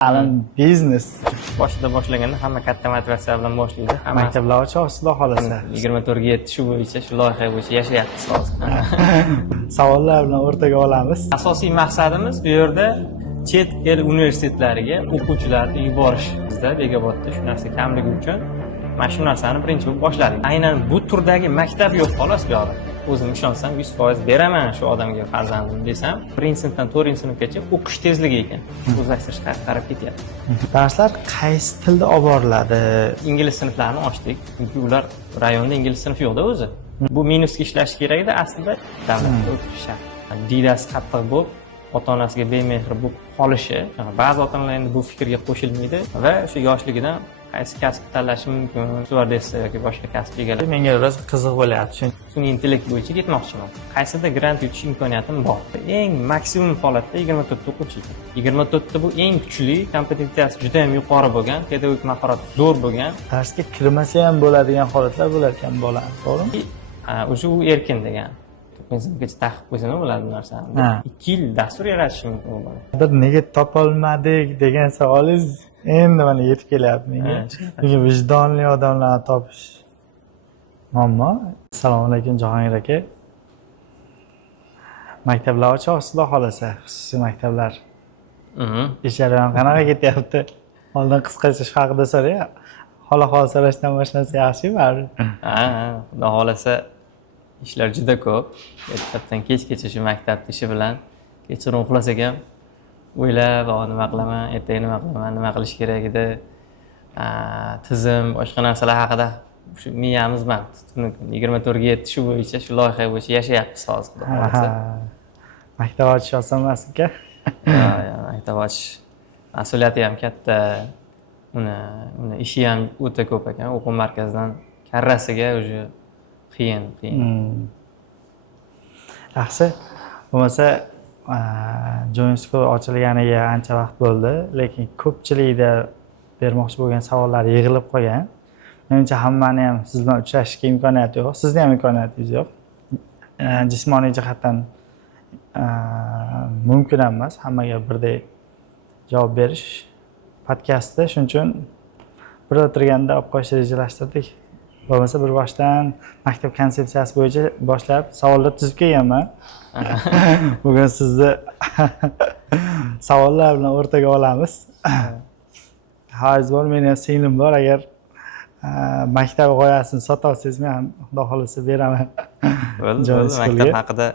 Alın biznes. Boshida boshlaganda hamma katta motivatsiya bilan boshlaydi. Maktablar ochiq, Xudo xolasa. 24 ga yetishi bo'yicha shu loyiha bo'yicha yashayapmiz hozir. Savollar bilan o'rtaga olamiz. Asosiy maqsadimiz bu yerda chet el universitetlariga o'quvchilarni yuborish. Bizda Bekobodda shu narsa kamligi uchun mana shu narsani birinchi bo'lib boshladik. Aynan bu turdagi maktab yo'q xolos bu yoqda. O'zim ishonsam 100% beraman shu odamga farzandim desam, 1-sinfdan 4-sinfgacha o'qish tezligi ekan. O'zlashtirish qarab ketyapti. Darslar qaysi tilda olib boriladi? Ingliz sinflarini ochdik. Chunki ular rayonda ingliz sinfi yo'qda o'zi. Bu minusga ishlash kerak edi aslida davlatda o'qish shart. Diydasi qattiq bo'lib, ota-onasiga bemehr bo'lib qolishi, ba'zi ota-onalar endi bu fikrga qo'shilmaydi va o'sha yoshligidan qaysi kasb tanlashi mumkin, stewardessa yoki boshqa kasb egalari. Menga biroz qiziq bo'lyapti. Sun'iy intellekt bo'yicha ketmoqchiman. Qaysida grant yutish imkoniyatim bor. Eng maksimum holatda 24 ta o'quvchi ekan. 24 ta bu eng kuchli, kompetensiyasi juda ham yuqori bo'lgan, pedagogik mahorati zo'r bo'lgan. Darsga kirmasa ham bo'ladigan holatlar bo'lar ekan bolani, to'g'rimi? O'sha u erkin degan. Sinfgacha taqiq qo'ysa nima bo'ladi bu narsani? 2 yil dastur yaratish mumkin bo'ladi. Bir nega topolmadik degan savolingiz endi mana yetib kelyapti menga. Chunki vijdonli odamlarni topish muammo. Assalomu alaykum Jahongir aka. Maktablar ochiq, Xudo xolasa, xususiy maktablar. Ish jarayoni qanaqa ketyapti? Oldin qisqacha shu haqida so'ray. Xola-xola so'rashdan boshlasa yaxshi baribir. Xudo xolasa ishlar juda ko'p. Ertalabdan kechgacha shu maktab ishi bilan kechqurun uxlasak ham o'ylab, nima qilaman, ertaga nima qilaman, nima qilish kerak edi, tizim, boshqa narsalar haqida shu miyamiz bilan 24 ga yetishi bo'yicha shu loyiha bo'yicha yashayapmiz hozir. Xudo xolasa. Maktab ochish oson emas ekan. Maktab ochish mas'uliyati ham katta. Uni ishi ham o'ta ko'p ekan. O'quv markazidan karrasiga o'sha qiyin. Yaxshi. Bo'lmasa Joint School ochilganiga ancha vaqt bo'ldi, lekin ko'pchilikda bermoqchi bo'lgan savollar yig'ilib qolgan. Menimcha hammani ham siz bilan uchrashishga imkoniyati yo'q. Sizni ham imkoniyatingiz yo'q. Jismoniy jihatdan mumkin emas hammaga birdek javob berish podkastda. Shuning uchun bir o'tirganda olib qo'yishni rejalashtirdik. Bo'lmasa bir boshdan maktab konsepsiyasi bo'yicha boshlab savollar tuzib kelganman. Bugun sizni savollar bilan o'rtaga olamiz. Haiz bor, meni ham singlim bor. Agar maktab g'oyasini sota olsangiz, men ham xudo xolasa beraman. Bo'ldi. Maktab haqida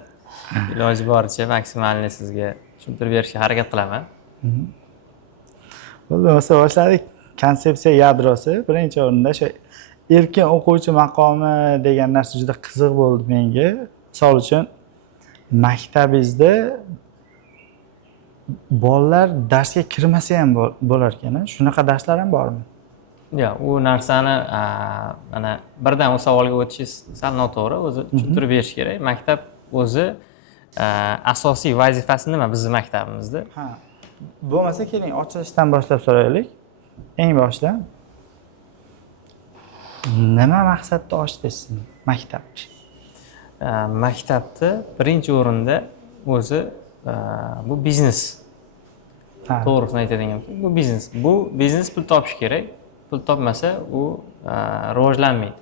iloji boricha maksimalni sizga tushuntirib berishga harakat qilaman. Bo'ldi, bo'lmasa boshladik. Konsepsiya yadrosi birinchi o'rinda shu erkin o'quvchi maqomi degan narsa juda qiziq bo'ldi menga. Misol uchun maktabingizda bolalar darsga kirmasa ham bo'lar ekan. Shunaqa darslar ham bormi? Yo'q, u narsani mana birdan o savolga o'tishingiz sal noto'g'ri. O'zi tushuntirib berish kerak. Maktab o'zi asosiy vazifasi nima bizning maktabimizda? Bo'lmasa keling ochilishdan boshlab so'raylik. Eng boshdan nima maqsadda ochdingiz maktabni? Maktabni birinchi o'rinda o'zi bu biznes. To'g'risini aytadigan bo'lsak, bu biznes. Bu biznes pul topish kerak. Pul topmasa u rivojlanmaydi.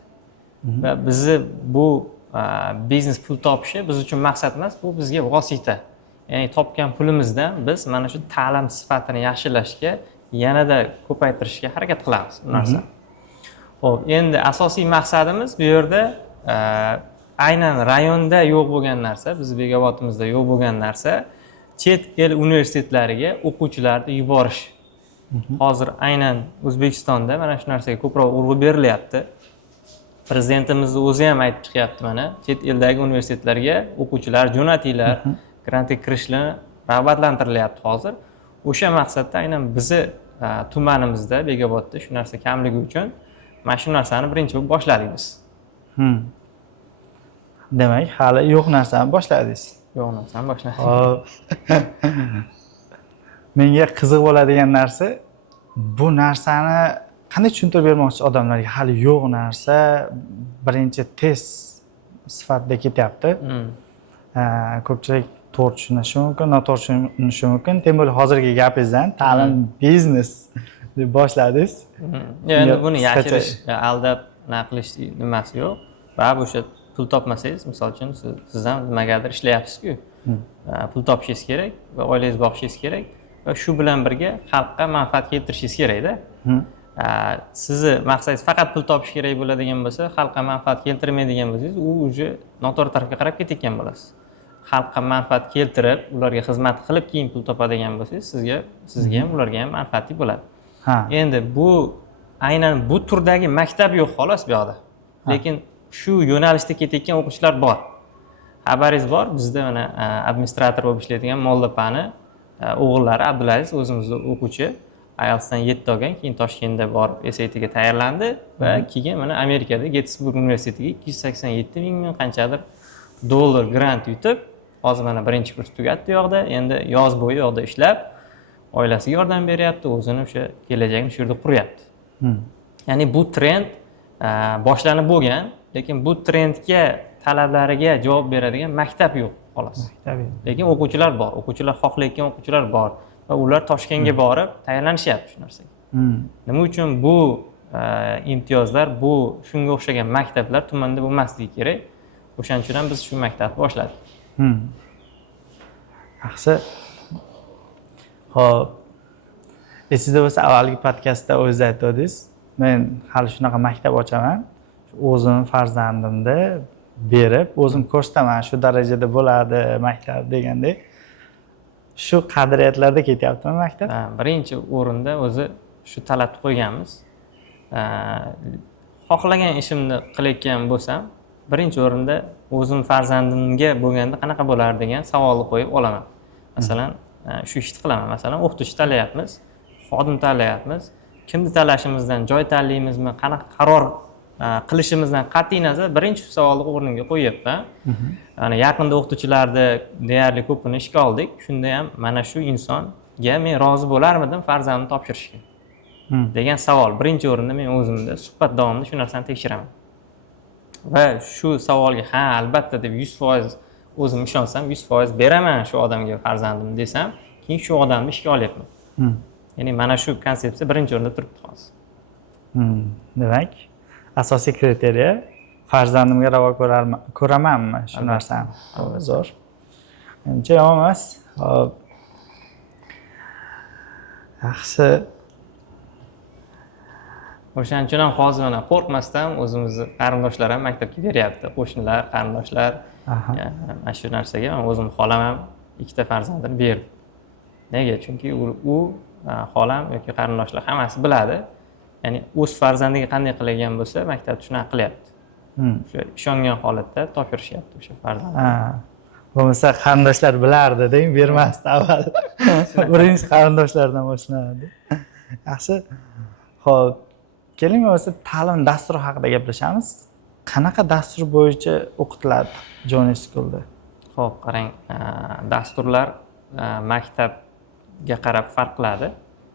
Va bizni bu biznes pul topishi biz uchun maqsad emas, bu bizga vosita. Ya'ni topgan pulimizdan biz mana shu ta'lim sifatini yaxshilashga, yanada ko'paytirishga harakat qilamiz bu narsani. Xo'p, endi asosiy maqsadimiz bu yerda aynan rayonda yo'q bo'lgan narsa, bizning Bekobodimizda yo'q bo'lgan narsa, chet el universitetlariga o'quvchilarni yuborish. Hozir aynan O'zbekistonda mana shu narsaga ko'proq urg'u berilyapti. Prezidentimiz o'zi ham aytib chiqyapti mana, chet eldagi universitetlarga o'quvchilar jo'natinglar, grantga kirishlarni rag'batlantirilyapti hozir. O'sha maqsadda aynan bizni tumanimizda, Bekobodda shu narsa kamligi uchun mana shu narsani birinchi bo'lib boshladik biz. Demak, hali yo'q narsani boshladingiz. Yo'q narsani boshladik. Menga qiziq bo'ladigan narsa bu narsani qanday tushuntirib bermoqchi odamlarga? Hali yo'q narsa birinchi test sifatida ketyapti. Ko'pchilik to'g'ri tushunishi mumkin, noto'g'ri tushunishi mumkin. Tem bo'lib hozirgi gapingizdan ta'lim biznes deb boshladingiz. Endi buni yashirish, aldab nima qilish nimasi yo'q. Baribir o'sha pul topmasangiz, misol uchun siz ham nimagadir ishlayapsiz-ku. Pul topishingiz kerak va oilangizni boqishingiz kerak va shu bilan birga xalqqa manfaat keltirishingiz kerak-da. Sizni maqsadingiz faqat pul topish kerak bo'ladigan bo'lsa, xalqqa manfaat keltirmaydigan bo'lsangiz, u уже noto'g'ri tarafga qarab ketayotgan bo'lasiz. Xalqqa manfaat keltirib, ularga xizmat qilib keyin pul topadigan bo'lsangiz, sizga ham, ularga ham manfaatli bo'ladi. Endi bu aynan bu turdagi maktab yo'q xolos bu yoqda. Lekin shu yo'nalishda ketayotgan o'quvchilar bor. Xabaringiz bor, bizda mana administrator bo'lib ishlaydigan Mollapani o'g'illari Abdulaziz o'zimizning o'quvchi, IELTSdan 7 olgan, keyin Toshkentda borib SATga tayyorlandi va keyin mana Amerikada Gettysburg universitetiga 287 ming qanchadir dollar grant yutib, hozir mana birinchi kurs tugatdi yoqda, endi yoz bo'yi yoqda ishlab, oilasiga yordam beryapti, o'zini o'sha kelajagini shu yerda quryapti. Ya'ni bu trend boshlanib bo'lgan, lekin bu trendga talablariga javob beradigan maktab yo'q xolos. Lekin o'quvchilar bor, o'quvchilar xohlayotgan o'quvchilar bor va ular Toshkentga borib tayyorlanishyapti shu narsaga. Nima uchun bu imtiyozlar, bu shunga o'xshagan maktablar tumanda bo'lmasligi kerak. O'shaning uchun ham biz shu maktabni boshladik. Yaxshi. Xo'p. Esingizda bo'lsa avvalgi podkastda o'zingiz aytdingiz, men hali shunaqa maktab ochaman. O'zim farzandimni berib, o'zim ko'rsataman, shu darajada bo'ladi maktab degandek. Shu qadriyatlarda ketyaptimi maktab? Birinchi o'rinda o'zi shu talabni qo'yganmiz. Xohlagan ishimni qilayotgan bo'lsam, birinchi o'rinda o'zim farzandimga bo'lganda qanaqa bo'lar degan savolni qo'yib olaman. Masalan, shu ishni qilaman. Masalan, o'qituvchi tanlayapmiz, xodim tanlayapmiz. Kimni tanlashimizdan, joy tanlaymizmi, qanaqa qaror qilishimizdan qat'iy nazar birinchi savolni o'rniga qo'yibman. Ya'ni yaqinda o'qituvchilarni deyarli ko'pini ishga oldik. Shunda ham mana shu insonga men rozi bo'larmidim farzandimni topshirishga degan savol birinchi o'rinda men o'zimda suhbat davomida shu narsani tekshiraman. Va shu savolga ha, albatta deb 100% o'zim ishonsam, 100% beraman shu odamga farzandimni desam, keyin shu odamni ishga olyapman. Ya'ni mana shu konsepsiya birinchi o'rinda turibdi hozir. Demak, asosiy kriteriya farzandimga ravo ko'ramanmi shu narsani. Zo'r. Menimcha yomon emas. Hop. Yaxshi. O'shaning uchun ham hozir mana qo'rqmasdan o'zimizni qarindoshlar ham maktabga beryapti. Qo'shnilar, qarindoshlar. Mana shu narsaga men o'zim xolam ham ikkita farzandimni berdim. Nega? Chunki u xolam yoki qarindoshlar hammasi biladi. Ya'ni o'z farzandiga qanday qilgan bo'lsa, maktabda shunaqa qilyapti. O'sha ishongan holatda topshirishyapti o'sha farzandni. Bo'lmasa qarindoshlar bilardi, deng, bermasdi avval. Birinchi qarindoshlardan boshlanadi. Yaxshi. Xo'p, keling bo'lsa ta'lim dasturi haqida gaplashamiz. Qanaqa dastur bo'yicha o'qitiladi Johnny Schoolda? Xo'p, qarang, dasturlar maktabga qarab farq qiladi.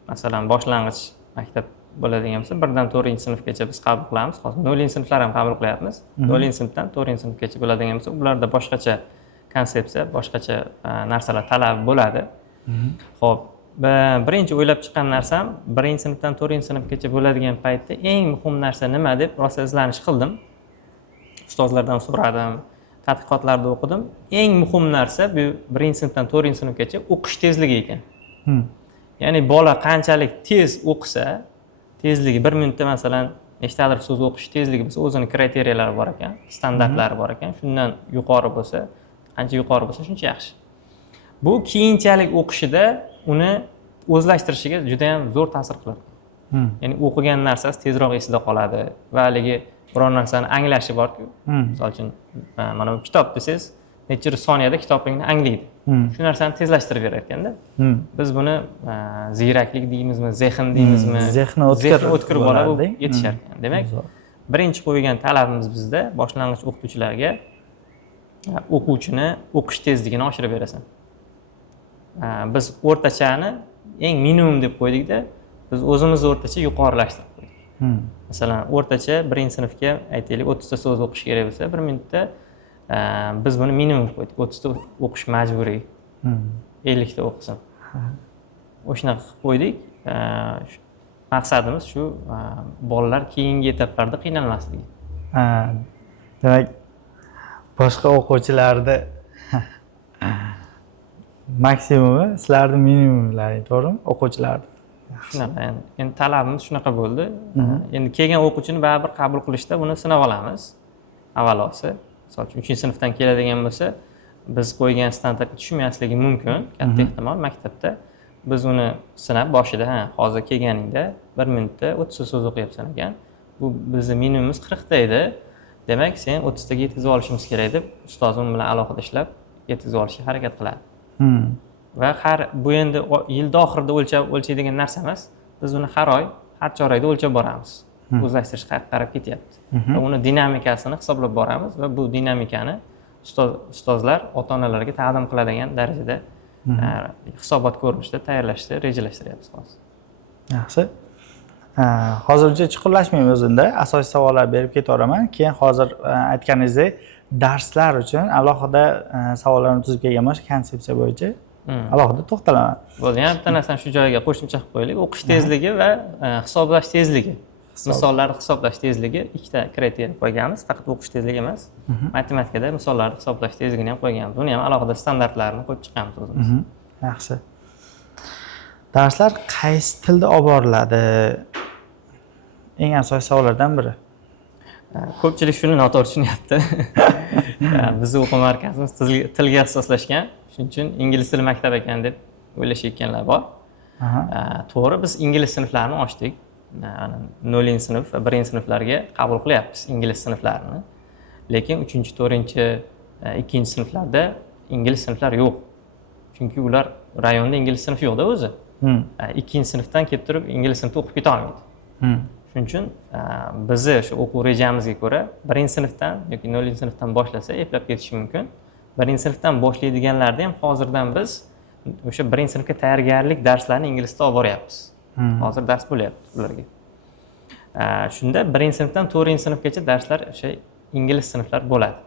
Masalan, boshlang'ich maktab bo'ladigan bo'lsa, 1dan 4-sinfgacha biz qabul qilamiz. Hozir 0-sinflar ham qabul qilyapmiz. 0-sinfdan 4-sinfgacha bo'ladigan bo'lsa, ularda boshqacha konsepsiya, boshqacha narsalar talab bo'ladi. Xo'p, birinchi o'ylab chiqqan narsam 1-sinfdan 4-sinfgacha bo'ladigan paytda eng muhim narsa nima deb rosa izlanish qildim. Ustozlardan so'radim, tadqiqotlarda o'qidim. Eng muhim narsa bu 1-sinfdan 4-sinfgacha o'qish tezligi ekan. Ya'ni bola qanchalik tez o'qisa, tezligi 1 minutda masalan nechtadir so'z o'qish tezligi bo'lsa, o'zini kriteriyalari bor ekan, standartlari bor ekan. Shundan yuqori bo'lsa, qancha yuqori bo'lsa, shuncha yaxshi. Bu keyinchalik o'qishida uni o'zlashtirishiga juda ham zo'r ta'sir qiladi. Ya'ni o'qigan narsasi tezroq esida qoladi va haligi biror narsani anglashi bor-ku. Misol uchun, mana bu kitob desangiz, necha soniyada kitobingni anglaydi. Shu narsani tezlashtirib berar ekanda. Biz buni ziyraklik deymizmi, zehn deymizmi? Zehni o'tkir bola bo'lib yetishar ekan. Demak, birinchi qo'ygan talabimiz bizda boshlang'ich o'qituvchilarga o'quvchini o'qish tezligini oshirib berasan. Biz o'rtachani eng minimum deb qo'ydikda, biz o'zimizni o'rtacha yuqorilashtirib qo'ydik. Masalan, o'rtacha 1-sinfga aytaylik 30 ta so'z o'qish kerak bo'lsa, 1 minutda biz buni minimum qo'ydik. 30 ta o'qish majburiy. 50 ta o'qisin. O'shanaqa qilib qo'ydik. Maqsadimiz shu bolalar keyingi etaplarda qiynalmasligi. Demak, boshqa o'quvchilarni maksimumi, sizlarni minimumlaring, to'g'rimi? O'quvchilarni. Shunaqa. Endi talabimiz shunaqa bo'ldi. Endi kelgan o'quvchini baribir qabul qilishda buni sinab olamiz. Avvalosi, misol uchun 3-sinfdan keladigan bo'lsa, biz qo'ygan standartga tushmasligi mumkin, katta ehtimol maktabda. Biz uni sinab boshida, hozir kelganingda 1 minutda 30 ta so'z o'qiyapsan ekan. Bu bizning minimumimiz 40 ta edi. Demak, sen 30 taga yetkazib olishimiz kerak deb ustozim bilan alohida ishlab yetkazib olishga harakat qiladi. Va bu endi yilda oxirida o'lchaydigan narsa emas. Biz uni har oy, har chorakda o'lchab boramiz. O'zlashtirishga qarab ketyapti. Va uni dinamikasini hisoblab boramiz va bu dinamikani ustozlar ota-onalarga taqdim qiladigan darajada hisobot ko'rinishida tayyorlashni rejalashtiryapmiz hozir. Yaxshi. Hozircha chuqurlashmaymiz unda, asosiy savollar berib ketaveraman. Keyin hozir aytganingizdek, darslar uchun alohida savollarni tuzib kelganman, konsepsiya bo'yicha. Alohida to'xtalaman. Bo'ldi, yana bitta narsani shu joyiga qo'shimcha qilib qo'yaylik. O'qish tezligi va hisoblash tezligi. Misollarni hisoblash tezligi ikkita kriteriya qo'yganmiz, faqat o'qish tezligi emas. Matematikada misollarni hisoblash tezligini ham qo'yganmiz. Buni ham alohida standartlarini qo'yib chiqamiz o'zimiz. Yaxshi. Darslar qaysi tilda olib boriladi? Eng asosiy savollardan biri. Ko'pchilik shuni noto'g'ri tushunyapti. Bizning o'quv markazimiz tilga ixtisoslashgan, shuning uchun ingliz tili maktab ekan deb o'ylashayotganlar bor. To'g'ri, biz ingliz sinflarini ochdik. 0-sinf va 1-sinflarga qabul qilyapmiz ingliz sinflarini. Lekin 3-chi, 4-chi, 2-sinflarda ingliz sinflar yo'q. Chunki ular rayonda ingliz sinfi yo'qda o'zi. 2-sinfdan kelib turib ingliz sinfda o'qib keta olmaydi. Shuning uchun bizni o'sha o'quv rejamizga ko'ra 1-sinfdan yoki 0-sinfdan boshlasa eplab ketishi mumkin. 1-sinfdan boshlaydiganlarni ham hozirdan biz o'sha 1-sinfga tayyorgarlik darslarini inglizda olib boryapmiz. Hozir dars bo'lyapti ularga. Shunda 1-sinfdan 4-sinfgacha darslar o'sha ingliz sinflar bo'ladi.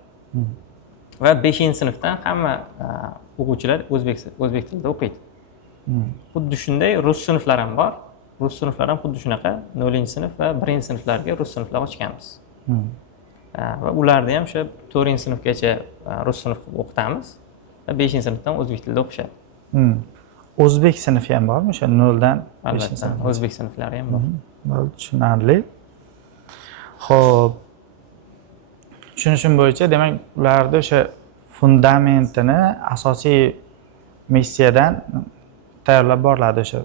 Va 5-sinfdan hamma o'quvchilar o'zbek tilida o'qiydi. Xuddi shunday rus sinflar ham bor. Rus sinflar ham xuddi shunaqa 0-sinf va 1-sinflarga rus sinflar ochganmiz. Va ularni ham o'sha 4-sinfgacha rus sinf o'qitamiz va 5-sinfdan o'zbek tilida o'qishadi. O'zbek sinfi ham bormi? O'sha 0dan 5-sinf. O'zbek sinflari ham bor. Bo'ldi, tushunarli. Xo'p. Tushunishim bo'yicha, demak, ularda o'sha fundamentini asosiy missiyadan tayyorlab boriladi o'sha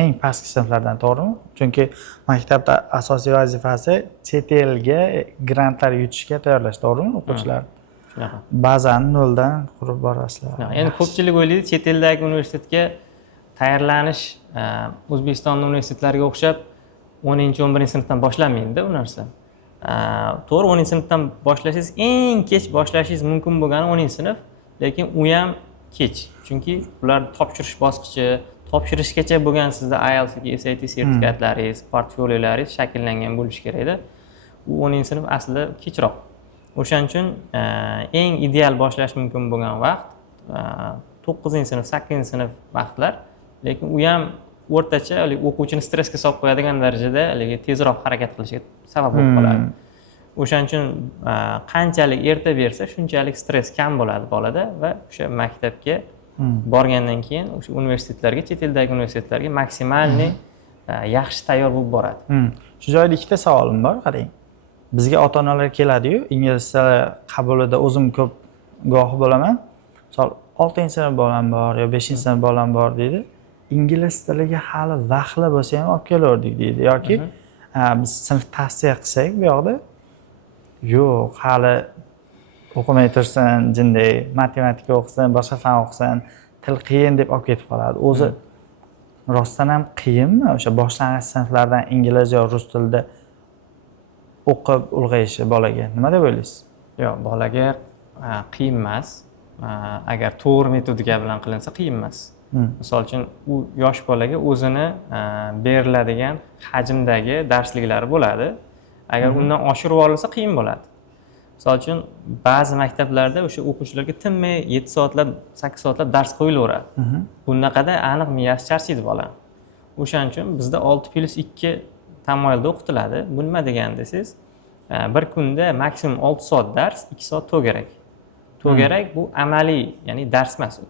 eng pastki sinflardan, to'g'rimi? Chunki maktabda asosiy vazifasi chet elga grantlar yutishga tayyorlash, to'g'rimi, o'quvchilar? Shunaqa. Bazani 0dan qurib borasizlar. Endi ko'pchilik o'ylaydi, chet eldagi universitetga tayyorlanish O'zbekiston universitetlariga o'xshab 10-11-sinfdan boshlanmaydi u narsa. To'g'ri, 10-sinfdan boshlashingiz, eng kech boshlashingiz mumkin bo'lgani 10-sinf, lekin u ham kech. Chunki ular topshirish bosqichi, topshirishgacha bo'lgan sizda IELTS yoki SAT sertifikatlaringiz, portfoliolaringiz shakllangan bo'lishi kerak-da. U 10-sinf aslida kechroq. O'shaning uchun eng ideal boshlash mumkin bo'lgan vaqt 9-sinf, 8-sinf vaqtlar. Lekin u ham o'rtacha o'quvchini stressga solib qo'yadigan darajada tezroq harakat qilishiga sabab bo'lib qoladi. O'shaning uchun qanchalik erta bersa, shunchalik stress kam bo'ladi bolada va o'sha maktabga borgandan keyin o'sha universitetlarga, chet eldagi universitetlarga maksimalni yaxshi tayyor bo'lib boradi. Shu joyda ikkita savolim bor, qarang. Bizga ota-onalar keladi-yu, ingliz tili qabulida o'zim ko'p guvohi bo'laman. Misol 6-sinf bolam bor yo 5-sinf bolam bor deydi. Ingliz tiliga hali vaqtli bo'lsa ham olib kelaverdik deydi yoki biz sinf tavsiya qilsak bu yoqda yo'q, hali o'qimay tursin, jinday matematika o'qisin, boshqa fan o'qisin, til qiyin deb olib ketib qoladi. O'zi rostdan ham qiyinmi o'sha boshlang'ich sinflardan ingliz yo rus tilida o'qib ulg'ayishi bolaga? Nima deb o'ylaysiz? Yo'q, bolaga qiyin emas. Agar to'g'ri metodika bilan qilinsa qiyin emas. Misol uchun u yosh bolaga o'zini beriladigan hajmdagi darsliklari bo'ladi. Agar undan oshirib olinsa qiyin bo'ladi. Misol uchun ba'zi maktablarda o'sha o'quvchilarga tinmay 7 soatlab, 8 soatlab dars qo'yilaveradi. Bunaqada aniq miyasi charchaydi bola. O'shaning uchun bizda 6+2 tamoyilda o'qitiladi. Bu nima degani desangiz, bir kunda maksimum 6 soat dars, 2 soat to'garak. To'garak bu amaliy, ya'ni dars emas,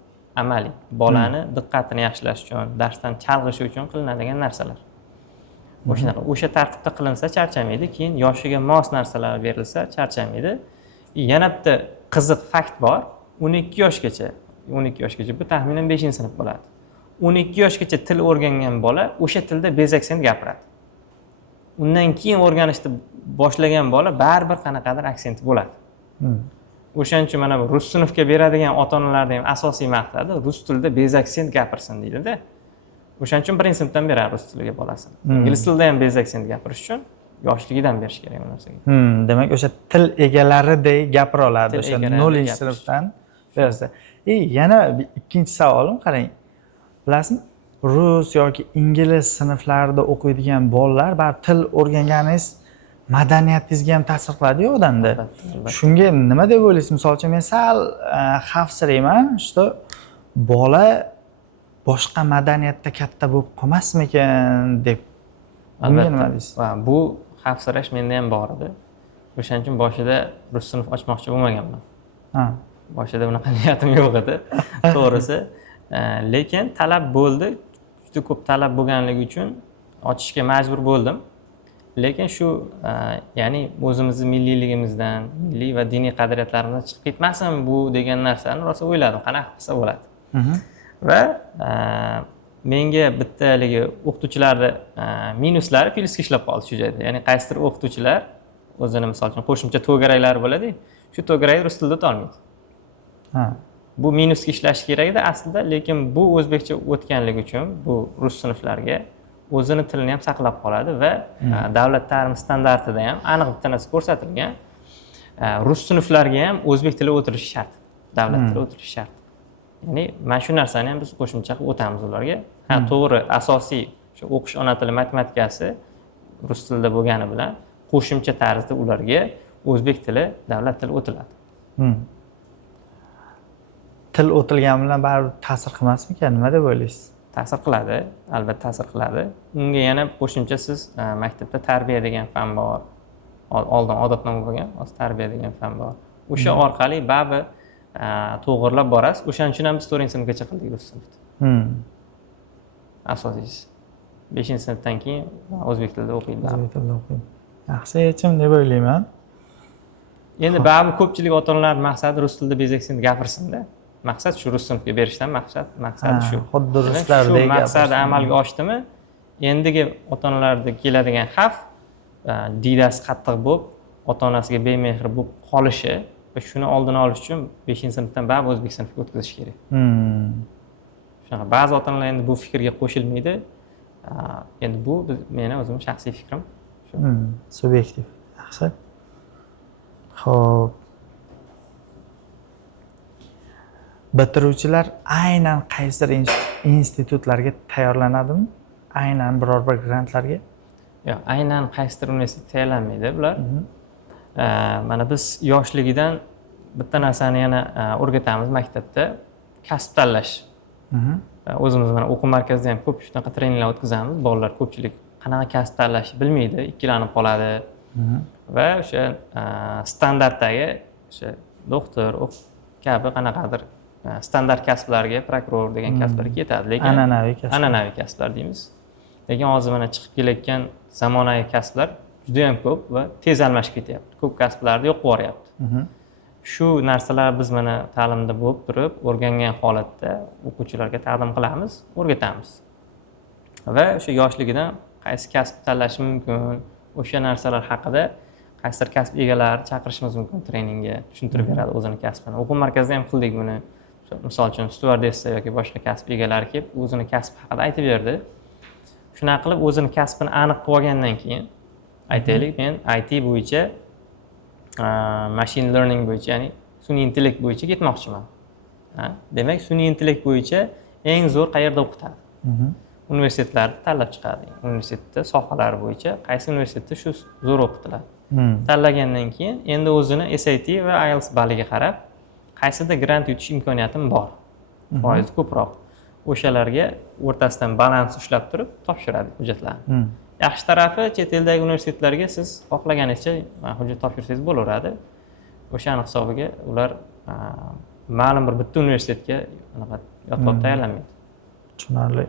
amaliy. Bolani diqqatini yaxshilash uchun, darsdan chalg'ishi uchun qilinadigan narsalar. O'sha tartibda qilinsa charchamaydi, keyin yoshiga mos narsalar berilsa charchamaydi. Yana bitta qiziq fakt bor. 12 yoshgacha bu taxminan 5-sinf bo'ladi. 12 yoshgacha til o'rgangan bola o'sha tilda bezaksent gapiradi. Undan keyin o'rganishni boshlagan bola baribir qanaqadir aksenti bo'ladi. O'shaning uchun mana bu rus sinfga beradigan ota-onalarning ham asosiy maqsadi rus tilida bezaksent gapirsin deydi-da. O'shaning uchun birinchi sinfdan beradi rus tiliga bolasini. Ingliz tilida ham bezaksent gapirish uchun yoshligidan berish kerak bu narsaga. Demak, o'sha til egalaridek gapira oladi o'sha 0-sinfdan bersa. Yana ikkinchi savolim, qarang. Bilasizmi? Rus yoki ingliz sinflarida o'qiydigan bolalar baribir til o'rganganingiz madaniyatingizga ham ta'sir qiladi-ku odamda. Shunga nima deb o'ylaysiz? Misol uchun men sal xavfsirayman, что bola boshqa madaniyatda katta bo'lib qolmasmikan deb. Bunga nima deysiz? Bu xavfsirash menda ham bor edi. O'shaning uchun boshida rus sinf ochmoqchi bo'lmaganman. Boshida bunaqa niyatim yo'q edi, to'g'risi. Lekin talab bo'ldi. Juda ko'p talab bo'lganligi uchun ochishga majbur bo'ldim. Lekin shu ya'ni o'zimizning milliyligimizdan, milliy va diniy qadriyatlarimizdan chiqib ketmasin bu degan narsani rosa o'yladim, qanaqa qilsa bo'ladi. Va menga bittaligi o'qituvchilarning minuslari plyusga ishlab qoldi shu joyda. Ya'ni qaysidir o'qituvchilar o'zini misol uchun qo'shimcha to'garaklari bo'ladi, shu to'garakni rus tilida o'tolmaydi. Bu minusga ishlash kerak edi aslida, lekin bu o'zbekcha o'tganligi uchun bu rus sinflarga o'zini tilini ham saqlab qoladi va davlat ta'lim standartida ham aniq bitta narsa ko'rsatilgan. Rus sinflarga ham o'zbek tili o'tirishi shart. Davlat tili o'tirishi shart. Ya'ni mana shu narsani ham biz qo'shimcha qilib o'tamiz ularga. To'g'ri, asosiy shu o'qish ona tili matematikasi rus tilida bo'lgani bilan qo'shimcha tarzda ularga o'zbek tili, davlat tili o'tiladi. Til o'tilgani bilan baribir ta'sir qilmasmikan? Nima deb o'ylaysiz? Ta'sir qiladi, albatta ta'sir qiladi. Unga yana qo'shimcha siz maktabda tarbiya degan fan bor. Oldin odatnoma bo'lgan, hozir tarbiya degan fan bor. O'sha orqali baribir to'g'irlab borasiz. O'shaning uchun ham biz 4-sinfgacha qildik rus sinfda. Asosiysi. 5-sinfdan keyin o'zbek tilida o'qiydi. O'zbek tilida o'qiydi. Yaxshi yechim deb o'ylayman. Endi baribir ko'pchilik ota-onalar maqsadi rus tilida bezaksent gapirsin-da. Maqsad shu rus sinfga berishdan maqsadi shu. Xuddi ruslardek. Shu maqsad amalga oshdimi? Endigi ota-onalarda keladigan xavf diydasi qattiq bo'lib, ota-onasiga bemehr bo'lib qolishi va shuni oldini olish uchun 5-sinfdan baribir o'zbek sinfiga o'tkazish kerak. Shunaqa ba'zi ota-onalar endi bu fikrga qo'shilmaydi. Endi bu meni o'zim shaxsiy fikrim. Shu. Subyektiv. Yaxshi. Xo'p. Bitiruvchilar aynan qaysidir institutlarga tayyorlanadimi? Aynan biror bir grantlarga? Yo'q, aynan qaysidir universitetga tayyorlanmaydi bular. Mana biz yoshligidan bitta narsani yana o'rgatamiz maktabda, kasb tanlash. O'zimiz mana o'quv markazida ham ko'p shunaqa treninglar o'tkazamiz. Bolalar ko'pchilik qanaqa kasb tanlashni bilmaydi, ikkilanib qoladi. Va o'sha standartdagi o'sha doktor, kabi qanaqadir standart kasblarga, prokuror degan kasblarga ketadi, lekin an'anaviy kasblar deymiz. Lekin hozir mana chiqib kelayotgan zamonaviy kasblar juda ham ko'p va tez almashib ketyapti. Ko'p kasblarni yo'q qilyapti. Shu narsalar biz mana ta'limda bo'lib turib, o'rgangan holatda o'quvchilarga taqdim qilamiz, o'rgatamiz. Va o'sha yoshligidan qaysi kasb tanlash mumkin, o'sha narsalar haqida qaysidir kasb egalarini chaqirishimiz mumkin treningga, tushuntirib beradi o'zini kasbini. O'quv markazida ham qildik buni. Misol uchun stewardessa yoki boshqa kasb egalari kelib o'zini kasbi haqida aytib berdi. Shunaqa qilib o'zini kasbini aniq qilib olgandan keyin aytaylik, men IT bo'yicha machine learning bo'yicha, ya'ni sun'iy intellekt bo'yicha ketmoqchiman. Demak, sun'iy intellekt bo'yicha eng zo'r qayerda o'qitadi? Universitetlarni tanlab chiqadi. Universitetda sohalar bo'yicha qaysi universitetda shu zo'r o'qitiladi? Tanlagandan keyin endi o'zini SAT va IELTS balliga qarab, qaysida grant yutish imkoniyatim bor, foizi ko'proq. O'shalarga o'rtasidan balans ushlab turib topshiradi hujjatlarni. Yaxshi tarafi chet eldagi universitetlarga siz xohlaganingizcha hujjat topshirsangiz bo'laveradi. O'shaning hisobiga ular ma'lum bir bitta universitetga anaqa yotqizib tayyorlanmaydi. Tushunarli.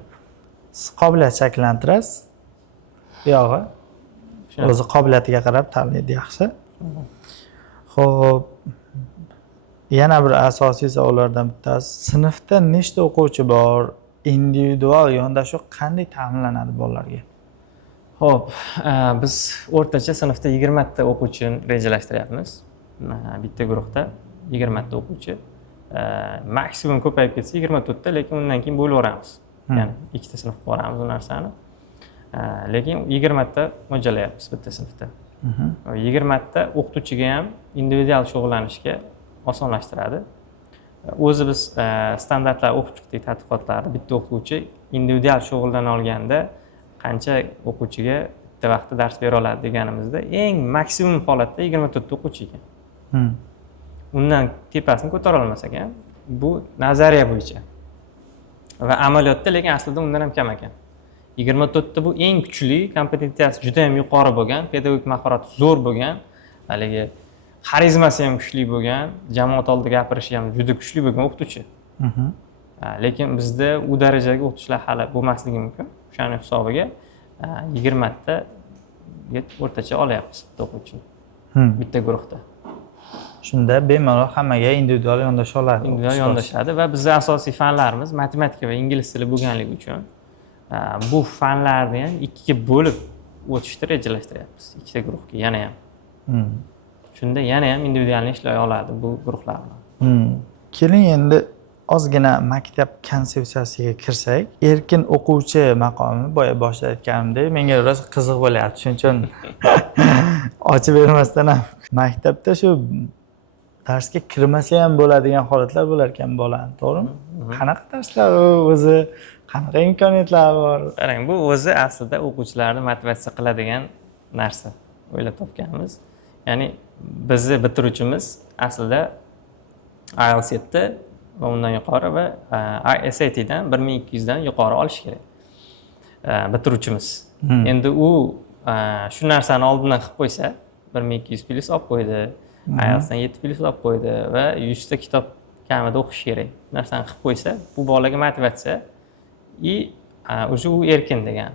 Siz qobiliyat shakllantirasiz. Buyog'i o'zi qobiliyatiga qarab tanlaydi yaxshi. Xo'p, yana bir asosiy savollardan bittasi, sinfda nechta o'quvchi bor? Individual yondashuv qanday ta'minlanadi bolalarga? Xo'p, biz o'rtacha sinfda 20 ta o'quvchini rejalashtiryapmiz. Bitta guruhda 20 ta o'quvchi. Maksimum ko'payib ketsa 24 ta, lekin undan keyin bo'lib o'ramiz. Ya'ni ikkita sinf qilib o'ramiz bu narsani. Lekin 20 ta mo'ljallayapmiz bitta sinfda. 20 ta o'qituvchiga ham individual shug'ullanishga osonlashtiradi. O'zi biz standartlar o'qib chiqdik tadqiqotlarda. Bitta o'qituvchi individual shug'ullana olganda qancha o'quvchiga bitta vaqtda dars bera oladi deganimizda eng maksimum holatda 24 ta o'quvchi ekan. Undan tepasini ko'tara olmas ekan. Bu nazariya bo'yicha. Va amaliyotda lekin aslida undan ham kam ekan. 24 ta bu eng kuchli, kompetensiyasi juda ham yuqori bo'lgan, pedagogik mahorati zo'r bo'lgan, haligi xarizmasi ham kuchli bo'lgan, jamoat oldida gapirishi ham juda kuchli bo'lgan o'qituvchi. Lekin bizda u darajadagi o'qituvchilar hali bo'lmasligi mumkin. O'shaning hisobiga 20 ta o'rtacha olyapmiz bitta o'quvchini. Bitta guruhda. Shunda bemalol hammaga individual yondasha oladi. Individual yondashadi va bizning asosiy fanlarimiz matematika va ingliz tili bo'lganligi uchun bu fanlarni ham ikkiga bo'lib o'tishni rejalashtiryapmiz. Ikkita guruhga yana ham. Shunda yana ham individualni ishlay oladi bu guruhlar bilan. Keling endi ozgina maktab konsepsiyasiga kirsak, erkin o'quvchi maqomi boya boshida aytganimdek, menga biroz qiziq bo'lyapti. Shuning uchun ochib bermasdan ham maktabda shu darsga kirmasa ham bo'ladigan holatlar bo'lar ekan bolani, to'g'rimi? Qanaqa darslar o'zi, qanaqa imkoniyatlar bor? Qarang, bu o'zi aslida o'quvchilarni motivatsiya qiladigan narsa o'ylab topganmiz. Ya'ni bizni bitiruvchimiz aslida IELTS 7 va undan yuqori va SAT dan 1200 dan yuqori olish kerak. Bitiruvchimiz. Endi u shu narsani oldindan qilib qo'ysa, 1200 plus olib qo'ydi, IELTS dan 7 plus olib qo'ydi va 100 ta kitob kamida o'qish kerak. Bu narsani qilib qo'ysa, bu bolaga motivatsiya u erkin degan.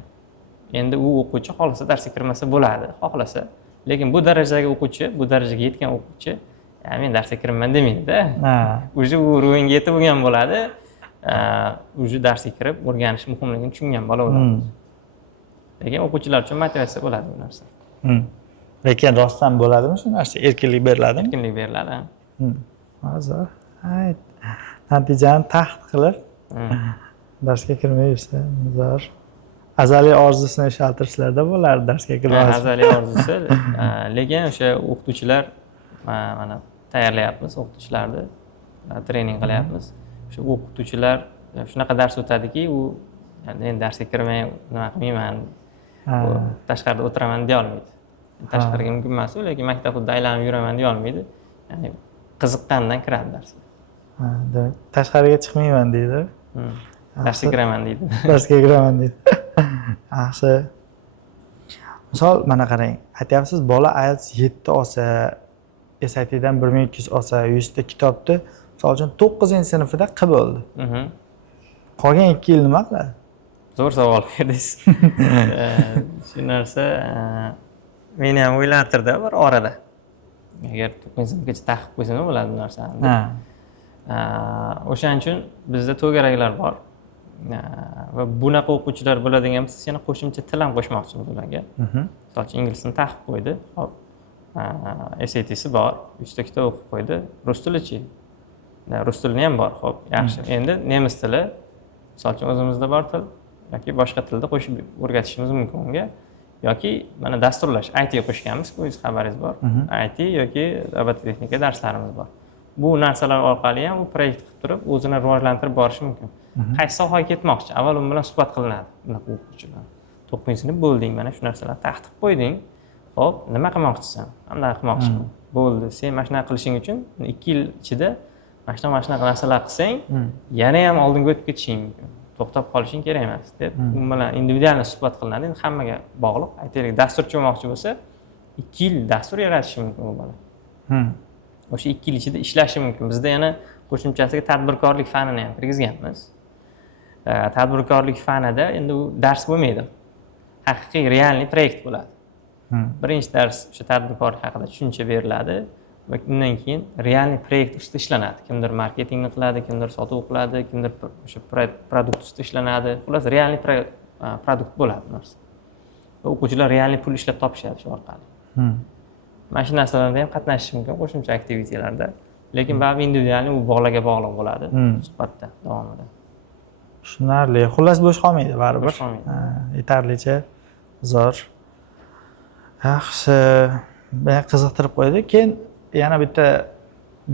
Endi u o'quvchi xohlasa darsga kirmasa bo'ladi, xohlasa. Lekin bu darajadagi o'quvchi, bu darajaga yetgan o'quvchi, men darsga kiraman demaydi-da. O'zi u ro'yinga yetib bo'lgan bo'ladi. O'zi darsga kirib o'rganish muhimligini tushungan bola bo'ladi. Lekin o'quvchilar uchun motivatsiya bo'ladi bu narsa. Lekin rostdan bo'ladimi shu narsa? Erkinlik beriladi? Erkinlik beriladi. Hozir natijani taxt qilib darsga kirmayversa, zo'r. Azaliy orzusini shaltirishlarda bo'lar darsga kirmayversa. Azaliy orzusi, lekin o'sha o'qituvchilar mana tayyorlayapmiz, o'qituvchilarni trening qilyapmiz. O'sha o'qituvchilar shunaqa dars o'tadiki, u endi darsga kirmay nima qilmayman, tashqarida o'tiraman deya olmaydi. Tashqariga mumkin emas, lekin maktabda aylanib yuraman deya olmaydi. Ya'ni qiziqqandan kiradi darsga. Demak, tashqariga chiqmayman deydi. Darsga kiraman deydi. Darsga kiraman deydi. Yaxshi. Misol, mana qarang, aytyapsiz, bola IELTS 7 olsa, SAT dan 1200 olsa, 100 ta kitobni, misol uchun 9-sinfida qilib bo'ldi. Qolgan 2 yil nima qiladi? Zo'r savol berdingiz. Shu narsa meni ham o'ylantirdi bir orada. Agar 9-sinfgacha taqib qo'ysa nima bo'ladi bu narsani? O'shaning uchun bizda to'garaklar bor. Va bunaqa o'quvchilar bo'ladigan bo'lsa, yana qo'shimcha til ham qo'shmoqchimiz ularga. Misol uchun ingliz tilini taqib qo'ydi. Hop. SAT'si bor, 100 ta kitob o'qib qo'ydi. Rus tilichi. Rus tilini ham bor. Xo'p, yaxshi. Endi nemis tili, misol uchun o'zimizda bor til yoki boshqa tilda qo'shib o'rgatishimiz mumkin unga. Yoki mana dasturlash, IT qo'shganmiz, o'zingiz xabaringiz bor. IT yoki robototexnika darslarimiz bor. Bu narsalar orqali ham u proyekt qilib turib, o'zini rivojlantirib borishi mumkin. Qaysi sohaga ketmoqchi? Avval u bilan suhbat qilinadi. Bunaqa o'quvchilar. 9-sinf bo'lding, mana shu narsalarni taxtib qo'yding. Xo'p, nima qilmoqchisan? Qanday qilmoqchiman? Bo'ldi. Sen mana shunaqa qilishing uchun 2 yil ichida mana shunaqa narsalar qilsang, yana ham oldinga o'tib ketishing mumkin. To'xtab qolishing kerak emas deb u bilan individual suhbat qilinadi. Endi hammaga bog'liq. Aytaylik, dasturchi bo'lmoqchi bo'lsa, 2 yil dastur yaratishi mumkin u bola. O'sha 2 yil ichida ishlashi mumkin. Bizda yana qo'shimchasiga tadbirkorlik fanini ham kirgizganmiz. Tadbirkorlik fanida endi u dars bo'lmaydi. Haqiqiy realniy proyekt bo'ladi. Birinchi dars o'sha tadbirkorlik haqida tushuncha beriladi va undan keyin realniy proyekt ustida ishlanadi. Kimdir marketingni qiladi, kimdir sotuv qiladi, kimdir o'sha produkt ustida ishlanadi. Xullas realniy produkt bo'ladi narsa. Va o'quvchilar realniy pul ishlab topishadi shu orqali. Mana shu narsalarda ham qatnashish mumkin qo'shimcha aktivitelarda. Lekin baribir individualniy u bolaga bog'liq bo'ladi suhbatda davomida. Tushunarli. Xullas bo'sh qolmaydi baribir. Yetarlicha zo'r. Yaxshi. Meni qiziqtirib qo'ydi. Keyin yana bitta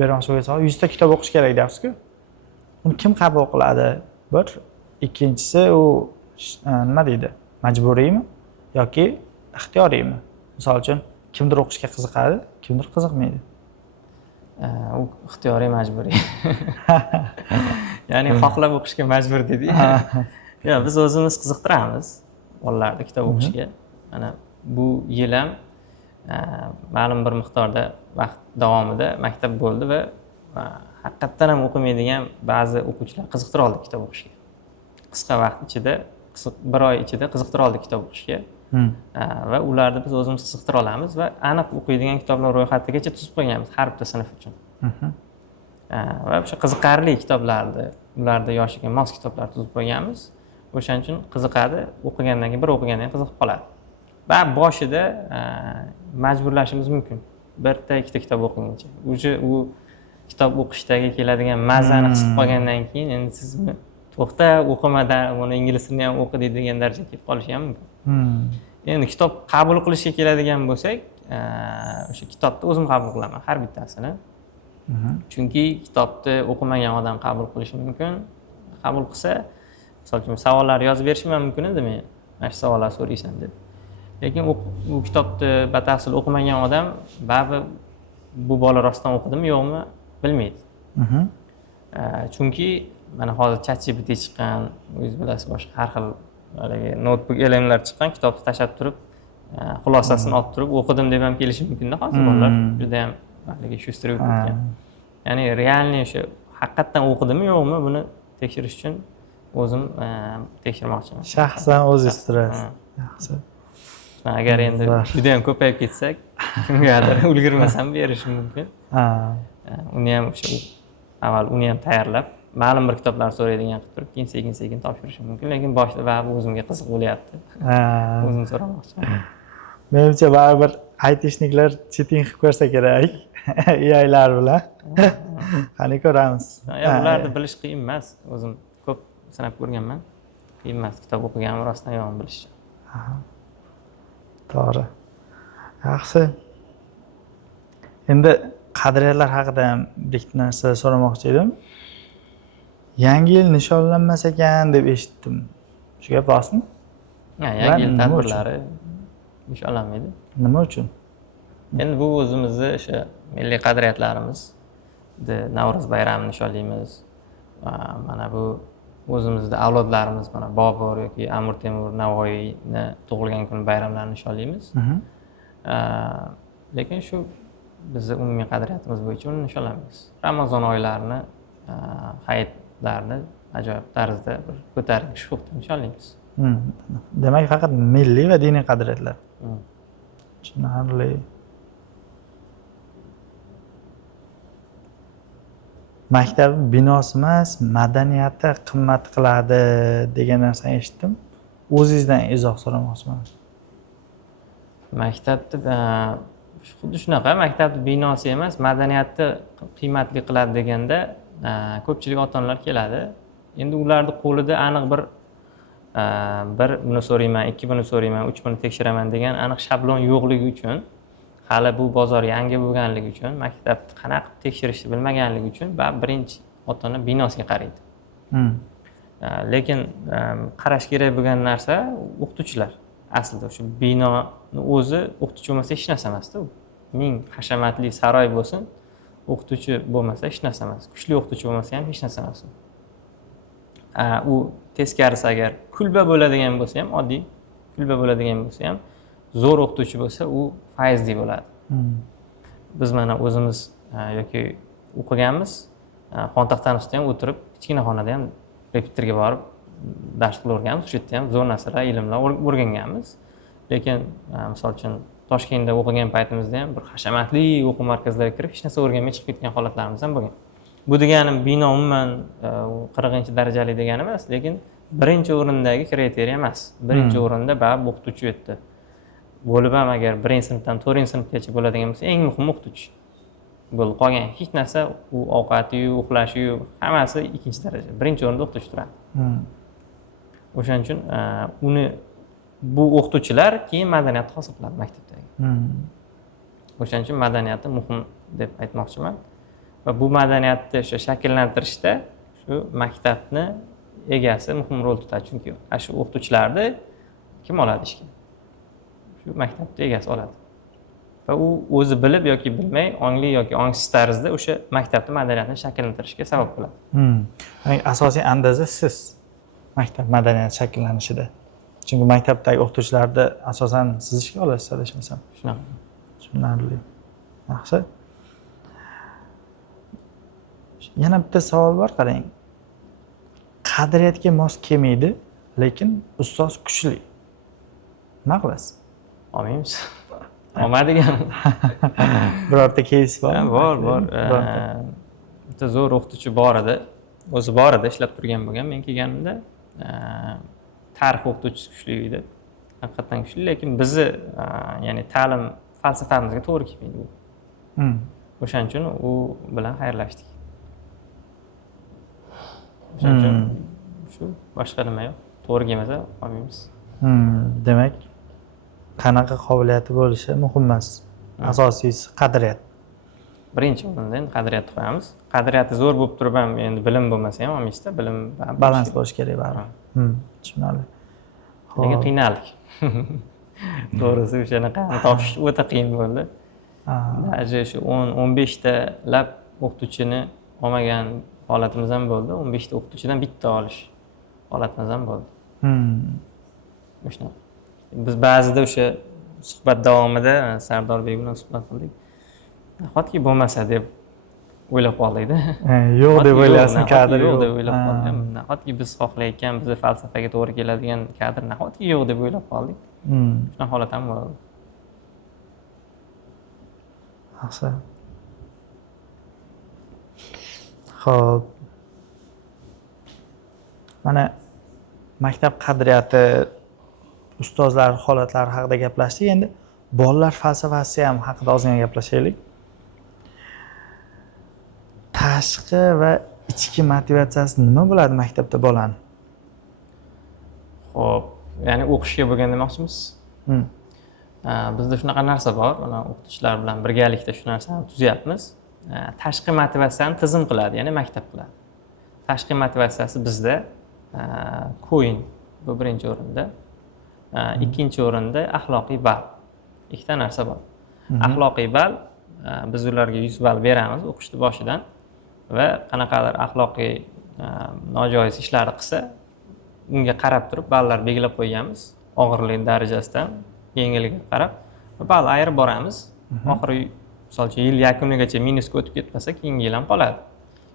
bermoqchi bo'lsam, 100 ta kitob o'qish kerak deyapsiz-ku. Uni kim qabul qiladi? Bir, ikkinchisi u nima deydi? Majburiymi yoki ixtiyoriymi? Misol uchun kimdir o'qishga qiziqadi, kimdir qiziqmaydi. U ixtiyoriy majburiy. Ya'ni xohlab o'qishga majbur dedi. Yo, biz o'zimiz qiziqtiramiz bolalarni kitob o'qishga. Mana bu yil ham ma'lum bir miqdorda vaqt davomida maktab bo'ldi va haqiqatdan ham o'qimaydigan ba'zi o'quvchilar qiziqtira oldi kitob o'qishga. Qisqa vaqt ichida, bir oy ichida qiziqtira oldi kitob o'qishga. Va ularni biz o'zimiz qiziqtira olamiz va aniq o'qiydigan kitoblar ro'yxatigacha tuzib qo'yganmiz har bitta sinf uchun. Va o'sha qiziqarli kitoblarni, ularda yoshiga mos kitoblar tuzib qo'yganmiz. O'shaning uchun qiziqadi, o'qigandan keyin bir o'qigandan keyin qiziqib qoladi. Va boshida majburlashimiz mumkin. Bitta, ikkita kitob o'qiguncha. U kitob o'qishdagi keladigan mazani his qilib qolgandan keyin endi siz to'xta, o'qimadan buni inglizini ham o'qi degan darajaga kelib qolishi ham mumkin. Endi kitob qabul qilishga keladigan bo'lsak, o'sha kitobni o'zim qabul qilaman har bittasini. Chunki kitobni o'qimagan odam qabul qilishi mumkin. Qabul qilsa, misol uchun savollar yozib berishim ham mumkin edi men. Mana shu savollar so'raysan deb. Lekin u kitobni batafsil o'qimagan odam baribir bu bola rostdan o'qidimi yo'qmi bilmaydi. Chunki mana hozir ChatGPT chiqqan, o'zingiz bilasiz, boshqa har xil notebook LM'lar chiqqan, kitobni tashlab turib, xulosasini olib turib o'qidim deb ham kelishi mumkin-da hozir bolalar. Juda ham haligi shustrib ketgan. Ya'ni realniy o'sha haqiqatdan o'qidimi yo'qmi buni tekshirish uchun o'zim tekshirmoqchiman. Shaxsan o'zingiz turasiz. Yaxshi. Agar endi juda ham ko'payib ketsak, kimgadir ulgurmasam berishim mumkin. Uni ham o'sha avval uni ham tayyorlab, ma'lum bir kitoblar so'raydigan qilib turib, keyin sekin-sekin topshirishim mumkin, lekin boshida baribir o'zimga qiziq bo'lyapti. O'zim so'ramoqchiman. Menimcha baribir aytishniklar cheting qilib ko'rsa kerak. AIlar bilan. Qani ko'ramiz. Ularni bilish qiyin emas. O'zim ko'p sinab ko'rganman. Qiyin emas kitob o'qiganim rostdan yo'q bilish. To'g'ri. Yaxshi. Endi qadriyatlar haqida ham bitta narsa so'ramoqchi edim. Yangi yil nishonlanmas ekan deb eshitdim. Shu gap rostmi? Yangi yil tadbirlari nishonlanmaydi. Nima uchun? Endi bu o'zimizni o'sha milliy qadriyatlarimiz, Navro'z bayramini nishonlaymiz. Mana bu o'zimizda avlodlarimiz, mana Bobur yoki Amir Temur, Navoiyni tug'ilgan kun bayramlarini nishonlaymiz. Lekin shu bizni umumiy qadriyatimiz bo'yicha uni nishonlamaymiz. Ramazon oylarini, hayitlarni ajoyib tarzda bir ko'tarinki shuhda nishonlaymiz. Demak, faqat milliy va diniy qadriyatlar. Tushunarli. Maktab binosi emas, madaniyati qimmat qiladi degan narsani eshitdim. O'zingizdan izoh so'ramoqchiman. Maktabda xuddi shunaqa, maktabni binosi emas, madaniyatni qiymatli qiladi deganda ko'pchilik ota-onalar keladi. Endi ularning qo'lida aniq bir buni so'rayman, 2 buni so'rayman, 3 buni tekshiraman degan aniq shablon yo'qligi uchun, hali bu bozor yangi bo'lganligi uchun, maktabni qanaqa tekshirishni bilmaganligi uchun birinchi ota-ona binosiga qaraydi. Lekin qarash kerak bo'lgan narsa o'qituvchilar. aslida o'sha binoni o'zi o'qituvchi bo'lmasa hech narsa emasda u. Ming hashamatli saroy bo'lsin, o'qituvchi bo'lmasa hech narsa emas. Kuchli o'qituvchi bo'lmasa ham hech narsa emas u. U teskarisi agar kulba bo'ladigan bo'lsa ham, oddiy kulba bo'ladigan bo'lsa ham, zo'r o'qituvchi bo'lsa, u fayzli bo'ladi. Biz mana o'zimiz yoki o'qiganmiz, xontaxtani ustida ham o'tirib, kichkina xonada ham repetitorga borib dars qilaverganmiz. O'sha yerda ham zo'r narsalar, ilmlar o'rganganmiz. Lekin misol uchun Toshkentda o'qigan paytimizda ham bir hashamatli o'quv markazlariga kirib hech narsa o'rganmay chiqib ketgan holatlarimiz ham bo'lgan. Bu deganim bino umuman 40-darajali degani emas, lekin birinchi o'rindagi kriteriya emas. Birinchi o'rinda baribir o'qituvchi o'tdi. Bo'lib ham agar 1-sinfdan 4-sinfgacha bo'ladigan bo'lsa, eng muhim o'qituvchi. Bo'lib qolgan hech narsa, u ovqati-yu, uxlashi-yu, hammasi ikkinchi daraja. Birinchi o'rinda o'qituvchi turadi. O'shaning uchun bu o'qituvchilar keyin madaniyatni hosil qiladi maktabdagi. O'shaning uchun madaniyati muhim deb aytmoqchiman. Va bu madaniyatni o'sha shakllantirishda shu maktabni egasi muhim rol tutadi. Chunki shu o'qituvchilarni kim oladi ishga? Shu maktabni egasi oladi. Va u o'zi bilib yoki bilmay, ongli yoki ongsiz tarzda o'sha maktabni madaniyatini shakllantirishga sabab bo'ladi. Asosiy andaza siz maktab madaniyati shakllanishida. Chunki maktabdagi o'qituvchilarni asosan siz ishga olasiz, adashmasam. Shunaqa. Tushunarli. Yaxshi. Yana bitta savol bor, qarang. Qadriyatga mos kelmaydi, lekin ustoz kuchli. Nima qilasiz? Olmaymiz. Olmadigan. Birorta keys bormi? Bor. Bitta zo'r o'qituvchi bor edi. O'zi bor edi, ishlab turgan bo'lgan. Men kelganimda tarix o'qituvchisi kuchli edi. Haqiqatan kuchli, lekin bizni ya'ni ta'lim falsafamizga to'g'ri kelmaydi u. O'shaning uchun u bilan xayrlashdik. O'shaning uchun shu boshqa nima yo'q. To'g'ri kelmasa olmaymiz. Demak, qanaqa qobiliyati bo'lishi muhim emas. Asosiysi qadriyat. Birinchi o'rinda endi qadriyatni qo'yamiz. Qadriyati zo'r bo'lib turib ham endi bilim bo'lmasa ham olmaysizda, bilim balans bo'lishi kerak baribir. Tushunarli. Lekin qiynaldik. To'g'risi o'shanaqani topish o'ta qiyin bo'ldi. Даже shu 10-15 ta lab o'qituvchini olmagan holatimiz ham bo'ldi. 15 ta o'qituvchidan bitta olish holatimiz ham bo'ldi. O'shanaqa. Biz ba'zida o'sha suhbat davomida Sardorbek bilan suhbat qildik. Nahotki bo'lmasa deb o'ylab qoldik-da. Yo'q deb o'ylayapsiz, kadr yo'q deb o'ylab qoldim. Nahotki biz xohlayotgan, bizni falsafaga to'g'ri keladigan kadr nahotki yo'q deb o'ylab qoldik. Shunaqa holat ham bo'ldi. Yaxshi. Xo'p. Mana maktab qadriyati, ustozlar holatlari haqida gaplashdik. Endi bolalar falsafasi ham haqida ozgina gaplashaylik. Tashqi va ichki motivatsiyasi nima bo'ladi maktabda bolani? Xo'p, ya'ni o'qishga bo'lgan demoqchimiz? Bizda shunaqa narsa bor, mana o'qituvchilar bilan birgalikda shu narsani tuzyapmiz. Tashqi motivatsiyani tizim qiladi, ya'ni maktab qiladi. Tashqi motivatsiyasi bizda coin bu birinchi o'rinda, ikkinchi o'rinda axloqiy ball. Ikkita narsa bor. Axloqiy ball biz ularga 100 ball beramiz o'qishni boshidan va qanaqadir axloqiy nojoiz ishlarni qilsa, unga qarab turib ballar belgilab qo'yganmiz, og'irlik darajasidan yengilligiga qarab ball ayirib boramiz. Oxiri misol uchun yil yakunigacha minusga o'tib ketmasa, keyingi yil ham qoladi.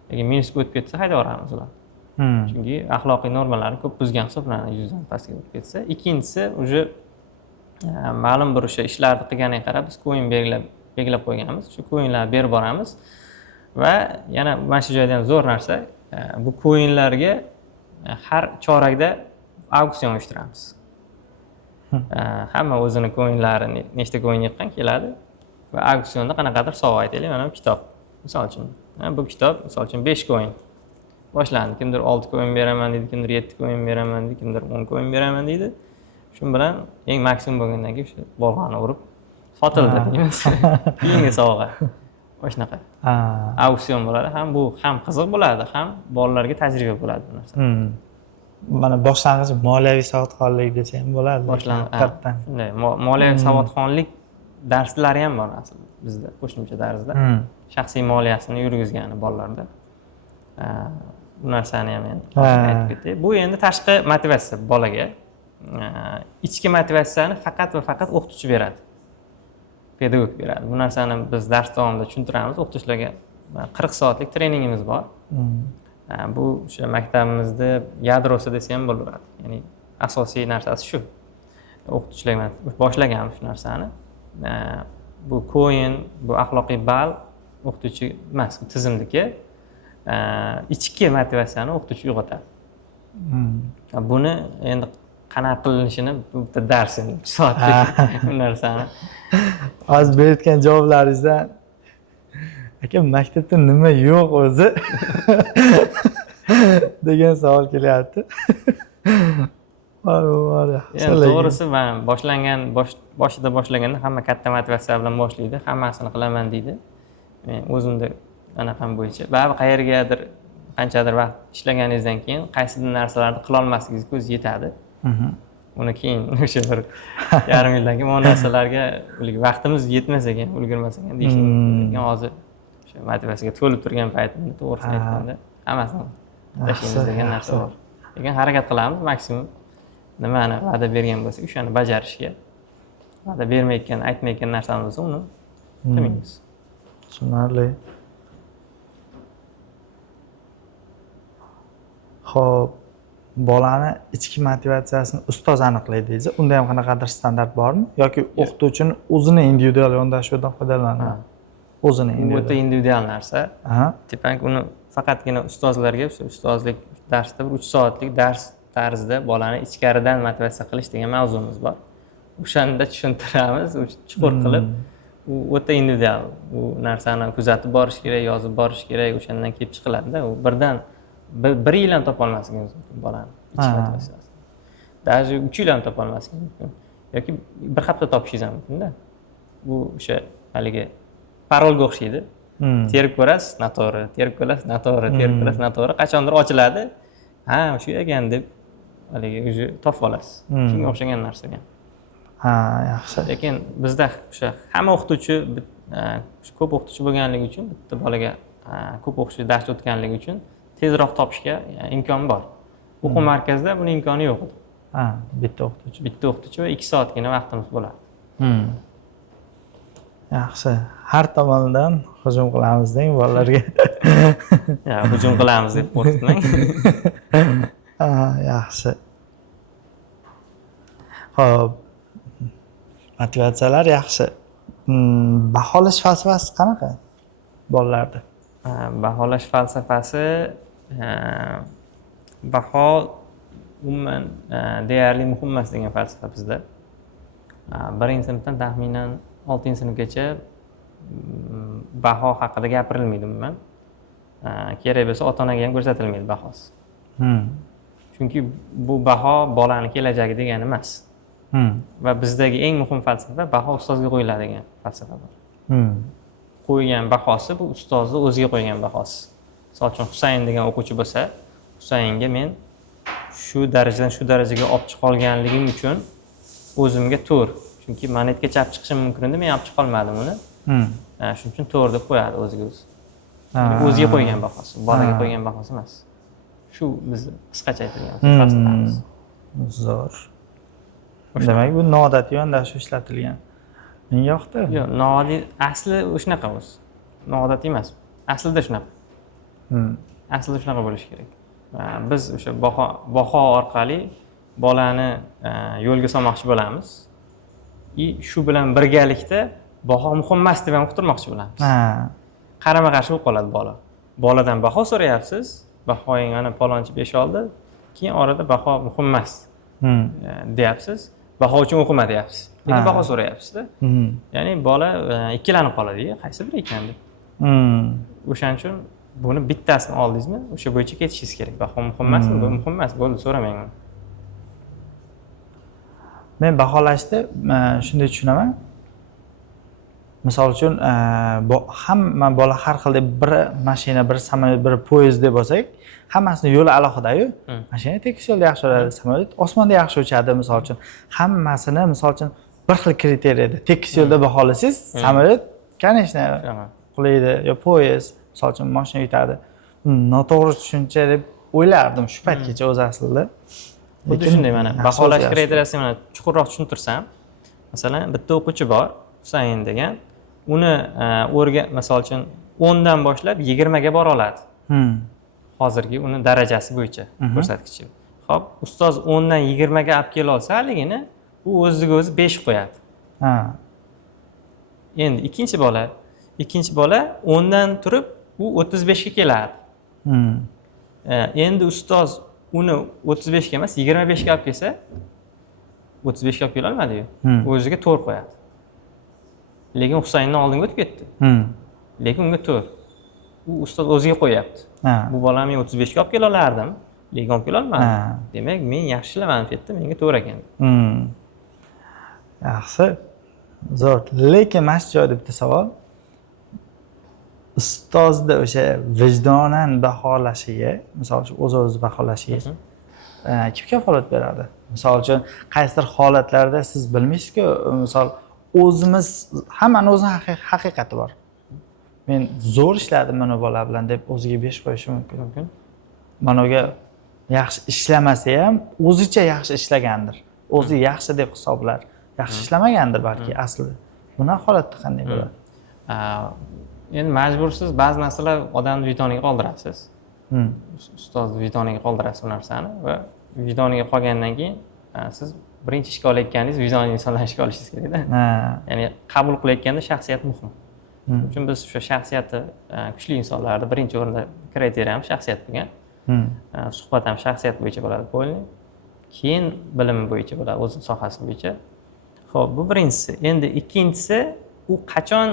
Lekin minusga o'tib ketsa haydab yuboramiz ularni. Chunki axloqiy normalarni ko'p buzgan hisoblanadi, 100 dan pastga o'tib ketsa. Ikkinchisi уже ma'lum bir o'sha ishlarni qilganiga qarab biz coin belgilab qo'yganmiz. Shu coinlarni berib boramiz va yana mana shu joyda ham zo'r narsa, bu coinlarga har chorakda auksion uyushtiramiz. Hamma o'zini coinlarini nechta coin yiqqan keladi va auksionda qanaqadir sovg'a aytaylik, mana bu kitob. Misol uchun, bu kitob misol uchun 5 coin boshlandi. Kimdir 6 coin beraman deydi, kimdir 7 coin beraman deydi, kimdir 10 coin beraman deydi. Shu bilan eng maksimum bo'lgandan keyin o'sha bolg'ani urib sotildi deymiz. Keyingi sovg'a. O'shanaqa. Auksion bo'ladi. Ham bu ham qiziq bo'ladi, ham bolalarga tajriba bo'ladi bu narsa. mana boshlang'ich moliyaviy savodxonlik desa ham bo'ladi. Shunday moliyaviy savodxonlik darslari ham bor aslida bizda qo'shimcha darsda. Shaxsiy moliyasini yurgizgani bolalarda. Bu narsani ham endi aytib ketay. Bu endi tashqi motivatsiya bolaga. Ichki motivatsiyani faqat va faqat o'qituvchi beradi. Pedagog beradi. Bu narsani biz dars davomida tushuntiramiz. O'qituvchilarga 40 soatlik treningimiz bor. Bu o'sha maktabimizda yadrosi desa ham bo'laveradi. Ya'ni asosiy narsasi shu. O'qituvchilar bilan boshlaganmiz shu narsani. Bu coin, bu axloqiy ball o'qituvchi emas, bu tizimdagi ichki motivatsiyani o'qituvchi uyg'otadi. Buni endi qanaqa qilinishini bitta dars endi 3 soatlik bu narsani. Hozir berayotgan javoblaringizdan aka maktabda nima yo'q o'zi degan savol kelyapti. To'g'risi men boshida boshlaganda hamma katta motivatsiya bilan boshlaydi, hammasini qilaman deydi. Men o'zimda anaqam bo'yicha baribir qayergadir qanchadir vaqt ishlaganingizdan keyin qaysidir narsalarni qila olmasligingiz ko'z yetadi. Uni keyin o'sha bir yarim yildan keyin bu narsalarga vaqtimiz yetmas ekan, ulgurmas ekan deyishim mumkin. Hozir o'sha motivatsiyaga to'lib turgan paytimda to'g'risini aytganda hammasini tashlaymiz degan narsa bor. Lekin harakat qilamiz maksimum nimani va'da bergan bo'lsak, o'shani bajarishga. Va'da bermayotgan, aytmayotgan narsamiz bo'lsa, uni qilmaymiz. Tushunarli. Xo'p, bolani ichki motivatsiyasini ustoz aniqlaydi deysiz. Unda ham qanaqadir standart bormi yoki o'qituvchini o'zini individual yondashuvidan foydalanadi? O'zini individual. Bu individual narsa. Demak, uni faqatgina ustozlarga ustozlik darsda bir 3 soatlik dars tarzida bolani ichkaridan motivatsiya qilish degan mavzumiz bor. O'shanda tushuntiramiz, chuqur qilib, u o'ta individual. U narsani kuzatib borish kerak, yozib borish kerak, o'shandan kelib chiqiladi-da. U birdan bir yil ham topa olmasligingiz mumkin bolani ichki motivatsiyasini. Даже 3 yil ham topa olmasligingiz mumkin. Yoki bir hafta topishingiz ham mumkin-da. Bu o'sha haligi parolga o'xshaydi. Terib ko'rasiz, noto'g'ri, terib ko'rasiz, noto'g'ri, terib ko'rasiz, noto'g'ri, qachondir ochiladi. Ha, shu ekan deb haligi o'zi topib olasiz. Shunga o'xshagan narsa ekan. Yaxshi. Lekin bizda o'sha hamma o'qituvchi ko'p o'qituvchi bo'lganligi uchun, bitta bolaga ko'p o'qituvchi dars o'tganligi uchun tezroq topishga imkon bor. O'quv markazida buning imkoni yo'q edi. Bitta o'qituvchi va 2 soatgina vaqtimiz bo'ladi. Yaxshi. Har tomondan hujum qilamiz-deng bolalarga. Hujum qilamiz deb qo'rqitmang. Yaxshi. Xo'p. Motivatsiyalar yaxshi. Baholash falsafasi qanaqa bolalarda? Baholash falsafasi baho umuman deyarli muhim emas degan falsafa bizda. 1-sinfdan taxminan 6-sinfgacha baho haqida gapirilmaydi umuman. Kerak bo'lsa ota-onaga ham ko'rsatilmaydi bahosi. Chunki bu baho bolani kelajagi degani emas. Va bizdagi eng muhim falsafa baho ustozga qo'yiladi degan falsafa bor. Qo'ygan bahosi bu ustozni o'ziga qo'ygan bahosi. Misol uchun Husayn degan o'quvchi bo'lsa, Husaynga men shu darajadan shu darajaga olib chiqa olganligim uchun o'zimga 4. Chunki monetga chap chiqishim mumkin edi, men olib chiqa olmadim uni. Shuning uchun 4 deb qo'yadi o'ziga o'zi. O'ziga qo'ygan bahosi, bolaga qo'ygan bahosi emas. Shu biz qisqacha aytilgan falsafamiz. Zo'r. Demak, bu noodatiy yondashuv ishlatilgan. Menga yoqdi. Yo'q, noodatiy asli shunaqa o'zi. Noodatiy emas. Aslida shunaqa. Aslida shunaqa bo'lishi kerak. Biz o'sha baho orqali bolani yo'lga solmoqchi bo'lamiz. Shu bilan birgalikda baho muhim emas deb ham uqtirmoqchi bo'lamiz. Qarama-qarshi bo'lib qoladi bola. Boladan baho so'rayapsiz, bahoying mana palonchi 5 oldi, keyin orada baho muhim emas deyapsiz. Baho uchun o'qima deyapsiz. Lekin baho so'rayapsiz-da. Ya'ni bola ikkilanib qoladi, qaysi biri ekan deb. O'shaning uchun buni bittasini oldingizmi, o'sha bo'yicha ketishingiz kerak. Baho muhim emasmi? Bu muhim emas, bo'ldi, so'ramang uni. Men baholashda shunday tushunaman. misol uchun hamma bola har xil deb biri mashina, biri samolyot, biri poyezd deb olsak, hammasini yo'li alohida-yu. Mashina tekis yo'lda yaxshi uchadi, samolyot osmonda yaxshi uchadi misol uchun. Hammasini misol uchun bir xil kriteriyada tekis yo'lda baholasangiz, samolyot, конечно, qulaydi, yo poyezd, misol uchun mashina yutadi. Noto'g'ri tushuncha deb o'ylardim shu paytgacha o'zi aslida. Xuddi shunday mana baholash kriteriyasini mana chuqurroq tushuntirsam, masalan, bitta o'quvchi bor, Husayn degan, uni misol uchun 10 dan boshlab 20 ga bora oladi. Hozirgi uni darajasi bo'yicha ko'rsatkichi. Xo'p, ustoz 10 dan 20 ga olib kela olsa, haligini u o'ziga o'zi 5 qo'yadi. Endi ikkinchi bola 10 dan turib u 35 ga keladi. Endi ustoz uni 35 ga emas, 25 ga olib kelsa, 35 ga olib kela olmadi-yu. O'ziga 4 qo'yadi. Lekin Husaynning oldinga o'tib ketdi. Lekin unga 4. U ustoz o'ziga qo'yapti. Bu bolamni 35 ga olib kela olardim, lekin olib kela olmadim. Demak, men yaxshi ishlamadim ketdi, menga 4 ekan. Yaxshi. Zo'r. Lekin mana shu joyda bitta savol. Ustozni o'sha vijdonan baholashiga, misol uchun o'z-o'zi baholashiga kim kafolat beradi? Misol uchun qaysidir holatlarda siz bilmaysiz-ku, misol o'zimiz hammani o'zining haqiqati bor. Men zo'r ishladim mana bola bilan deb o'ziga 5 qo'yishi mumkin. Managa yaxshi ishlamasa ham o'zicha yaxshi ishlagandir. O'zi yaxshi deb hisoblar. Yaxshi ishlamagandir balki aslida. Bunaqa holatda qanday bo'ladi? Endi majbursiz ba'zi narsalar odamni vijdoniga qoldirasiz. Ustozni vijdoniga qoldirasiz bu narsani va vijdoniga qolgandan keyin siz birinchi ishga olayotganingiz vijdonli insonlarni ishga olishingiz kerak-da. Ya'ni qabul qilayotganda shaxsiyat muhim. Shuning uchun biz o'sha shaxsiyati kuchli insonlarni birinchi o'rinda kriteriya ham shaxsiyat bo'lgan. Suhbat ham shaxsiyat bo'yicha bo'ladi qo'yilgan. Keyin bilim bo'yicha bo'ladi, o'z sohasi bo'yicha. Xo'p, bu birinchisi. Endi ikkinchisi, u qachon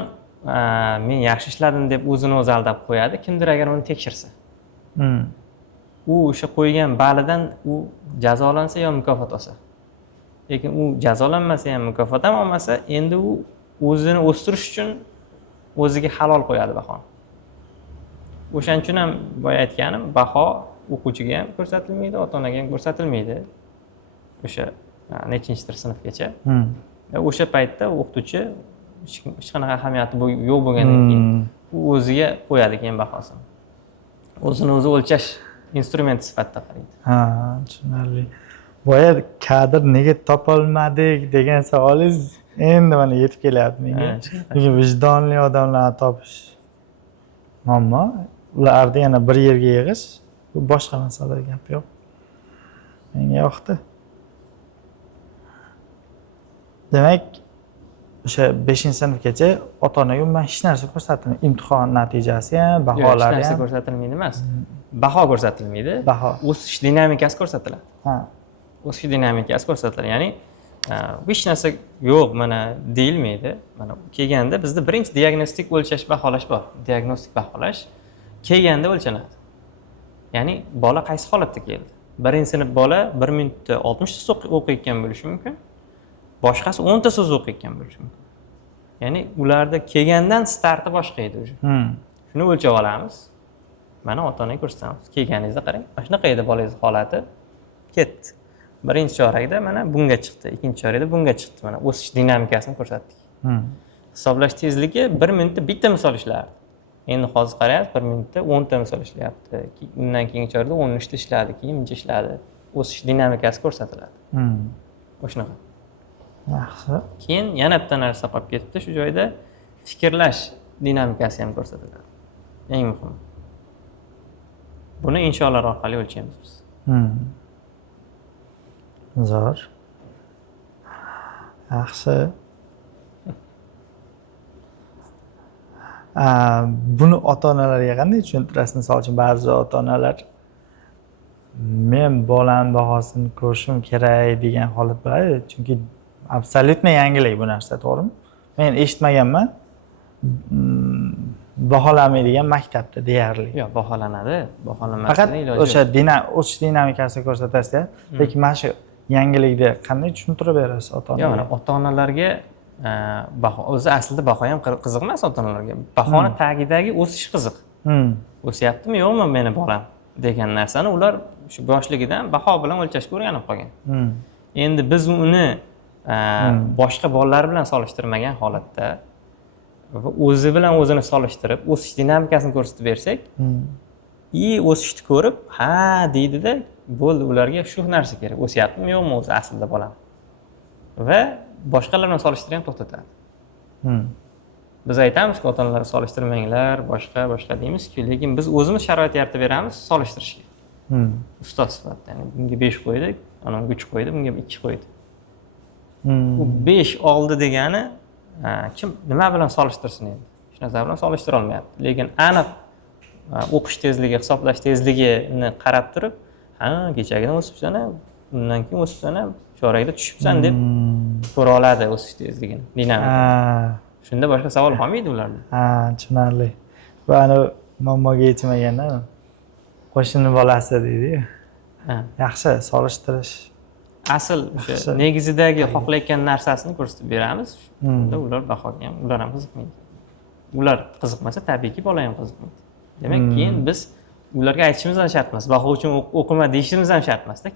men yaxshi ishladim deb o'zini o'zi aldab qo'yadi, kimdir agar uni tekshirsa. U o'sha qo'ygan balidan u jazolansa yo mukofot olsa. Lekin u jazolanmasa ham mukofot ham olmasa, endi u o'zini o'stirish uchun o'ziga halol qo'yadi bahoni. O'shaning uchun ham boya aytganim, baho o'quvchiga ham ko'rsatilmaydi, ota-onaga ham ko'rsatilmaydi. O'sha nechinchidir sinfgacha. O'sha paytda o'qituvchi hech qanaqa ahamiyati yo'q bo'lgandan keyin u o'ziga qo'yadi keyin bahosini. O'zini o'zi o'lchash instrumenti sifatida qaraydi. Tushunarli. Boya kadr nega topolmadik degan savolingiz endi mana yetib kelyapti menga. Chunki vijdonli odamlarni topish muammo. Ularni yana bir yerga yig'ish bu boshqa masala, gap yo'q. Menga yoqdi. Demak, o'sha 5-sinfgacha ota-onaga umuman hech narsa ko'rsatilmaydi. Imtihon natijasi ham, baholari ham. Hech narsa ko'rsatilmaydi emas. Baho ko'rsatilmaydi. O'sish dinamikasi ko'rsatiladi. O'sish dinamikasi ko'rsatiladi. Ya'ni hech narsa yo'q mana deyilmaydi. Mana kelganda bizda birinchi diagnostik o'lchash, baholash bor. Diagnostik baholash kelganda o'lchanadi. Ya'ni bola qaysi holatda keldi? Birinchi sinf bola 1 minutda 60 ta so'z o'qiyotgan bo'lishi mumkin. Boshqasi 10 ta so'z o'qiyotgan bo'lishi mumkin. Ya'ni ularda kelgandan starti boshqa edi o'sha. Shuni o'lchab olamiz. Mana ota-onaga ko'rsatamiz. Kelganingizda qarang, mana shunaqa edi bolangiz holati. Ketdi. Birinchi chorakda mana bunga chiqdi, ikkinchi chorakda bunga chiqdi. Mana o'sish dinamikasini ko'rsatdik. Hisoblash tezligi 1 minutda bitta misol ishlardi. Endi hozir qarayapsiz, 1 minutda 10 ta misol ishlayapti. Undan keyingi chorakda 13 ta ishladi, keyin buncha ishladi. O'sish dinamikasi ko'rsatiladi. O'shanaqa. Yaxshi. Keyin yana bitta narsa qolib ketdi, shu joyda fikrlash dinamikasi ham ko'rsatiladi. Eng muhim. Buni insholar orqali o'lchaymiz biz. Zo'r. Yaxshi. Buni ota-onalarga qanday tushuntirasiz? Misol uchun ba'zi ota-onalar men bolam bahosini ko'rishim kerak degan holat bo'ladi, chunki absolyutno yangilik bu narsa, to'g'rimi? Men eshitmaganman. Baholanmaydigan maktabda deyarli. Yo'q, baholanadi. Baholanmasdan iloji yo'q. Faqat o'sha o'sish dinamikasini ko'rsatasiz, lekin mana shu yangilikni qanday tushuntirib berasiz ota-onaga? Yo'q, ota-onalarga o'zi aslida baho ham qiziq emas ota-onalarga. Bahoni tagidagi o'sish qiziq. O'syaptimi yo'qmi meni bolam degan narsani ular shu yoshligidan baho bilan o'lchashga o'rganib qolgan. Endi biz uni boshqa bolalar bilan solishtirmagan holatda va o'zi bilan o'zini solishtirib, o'sish dinamikasini ko'rsatib bersak, o'sishni ko'rib, ha deydida, bo'ldi, ularga shu narsa kerak. O'syaptimi yo'qmi o'zi aslida bolam. Va boshqalar bilan solishtirib ham to'xtatadi. Biz aytamizki, ota-onalar solishtirmanglar, boshqa deymiz-ku, lekin biz o'zimiz sharoit yaratib beramiz solishtirishga. Ustoz sifatida, ya'ni bunga 5 qo'ydik, anavga 3 qo'ydi, bunga 2 qo'ydi. U 5 oldi degani kim nima bilan solishtirsin endi? Hech narsa bilan solishtira olmayapti. Lekin aniq o'qish tezligi, hisoblash tezligini qarab turib, ha, kechagidan o'sibsan, undan keyin o'sibsan, chorakda tushibsan deb ko'ra oladi o'sish tezligini, dinamikani. Shunda boshqa savol qolmaydi ularda. Tushunarli. Va ana muammoga yetmaganda qo'shni bolasi deydi-ku. Yaxshi solishtirish. Asl o'sha negizidagi xohlayotgan narsasini ko'rsatib beramiz. Shunda ular bahoga ham ular ham qiziqmaydi. Ular qiziqmasa, tabiiyki bola ham qiziqmaydi. Demak, keyin biz ularga aytishimiz ham shart emas. Baho uchun o'qima deyishimiz ham shart emas-da.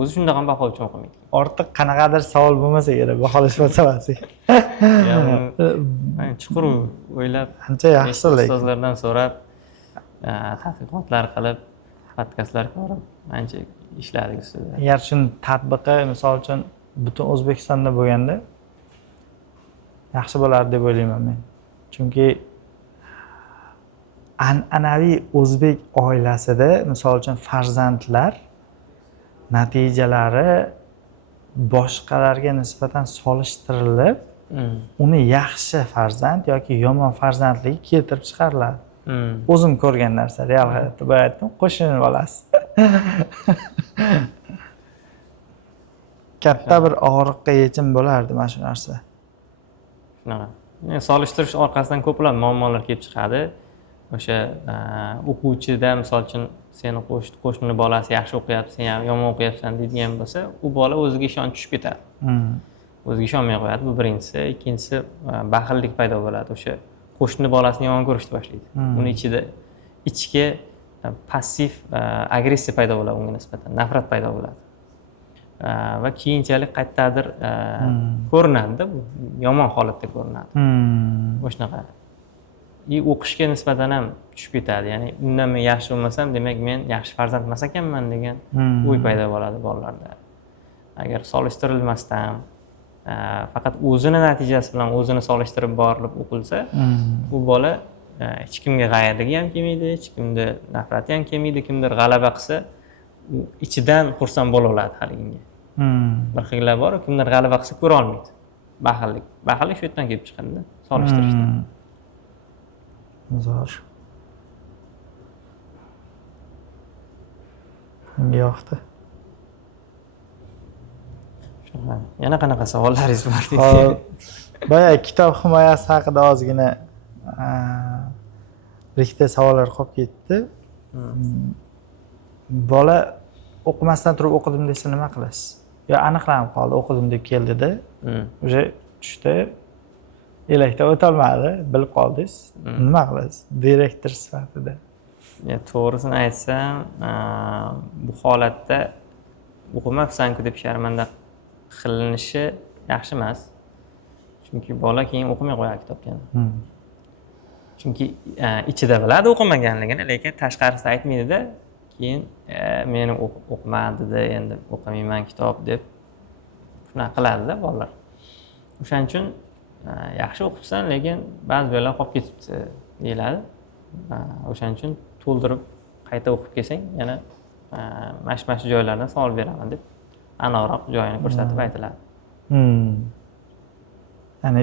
O'zi shunday ham baho uchun o'qimaydi. Ortiq qanaqadir savol bo'lmasa kerak baholash masalasiga. Chuqur o'ylab, ancha yaxshi ustozlardan so'rab, tadqiqotlar qilib, podkastlar ko'rib, ancha ishladik ustida. Agar shuni tatbiqi, misol uchun butun O'zbekistonda bo'lganda yaxshi bo'lardi deb o'ylayman men. Chunki an'anaviy o'zbek oilasida, misol uchun farzandlar natijalari boshqalarga nisbatan solishtirilib, uni yaxshi farzand yoki yomon farzandligi keltirib chiqariladi. O'zim ko'rgan narsa, real hayotda. Boya aytdim, qo'shni bolasi. Katta bir og'riqqa yechim bo'lardi mana shu narsa. Shunaqa. Solishtirish orqasidan ko'plab muammolar kelib chiqadi. O'sha o'quvchida, misol uchun, seni qo'shni bolasi yaxshi o'qiyapti, sen ham yomon o'qiyapsan deydigan bo'lsa, u bola o'ziga ishonch tushib ketadi. O'ziga ishonmay qo'yadi, bu birinchisi. Ikkinchisi, baxillik paydo bo'ladi. O'sha qo'shni bolasini yomon ko'rishni boshlaydi. Uni ichida ichki passiv agressiya paydo bo'ladi unga nisbatan, nafrat paydo bo'ladi. Va keyinchalik qayerdadir ko'rinadi-da, bu yomon holatda ko'rinadi. O'shanaqa. O'qishga nisbatan ham tushib ketadi. Ya'ni undan men yaxshi bo'lmasam, demak men yaxshi farzand emas ekanman degan o'y paydo bo'ladi bolalarda. Agar solishtirilmasdan faqat o'zini natijasi bilan o'zini solishtirib borilib o'qilsa, bu bola hech kimga g'ayirligi ham kelmaydi, hech kimda nafrati ham kelmaydi, kimdir g'alaba qilsa, u ichidan xursand bo'la oladi haliginga. Bir xillar bor, kimdir g'alaba qilsa ko'ra olmaydi. Baxillik. Baxillik shu yerdan kelib chiqadi-da, solishtirishdan. Zo'r. Menga yoqdi. Yana qanaqa savollaringiz bor deysiz? Boya kitob himoyasi haqida ozgina bir ikkita savollar qolib ketdi. Bola o'qimasdan turib o'qidim desa nima qilasiz? Yo, aniqlanib qoldi, o'qidim deb keldida, o'sha tushda elakdan o'tolmadi, bilib qoldingiz. Nima qilasiz direktor sifatida? To'g'risini aytsam, bu holatda o'qimabsan-ku deb sharmanda qilinishi yaxshi emas. Chunki bola keyin o'qimay qo'yadi kitobni. Chunki ichida biladi o'qimaganligini, lekin tashqarisida aytmaydi-da, keyin meni o'qimadida, endi o'qimayman kitob deb shunaqa qiladi-da bolalar. O'shaning uchun yaxshi o'qibsan, lekin ba'zi bolalar qolib ketibdi deyiladi. O'shaning uchun to'ldirib qayta o'qib kelsang, yana mash-mash joylardan savol beraman deb aniqroq joyini ko'rsatib aytiladi. Ya'ni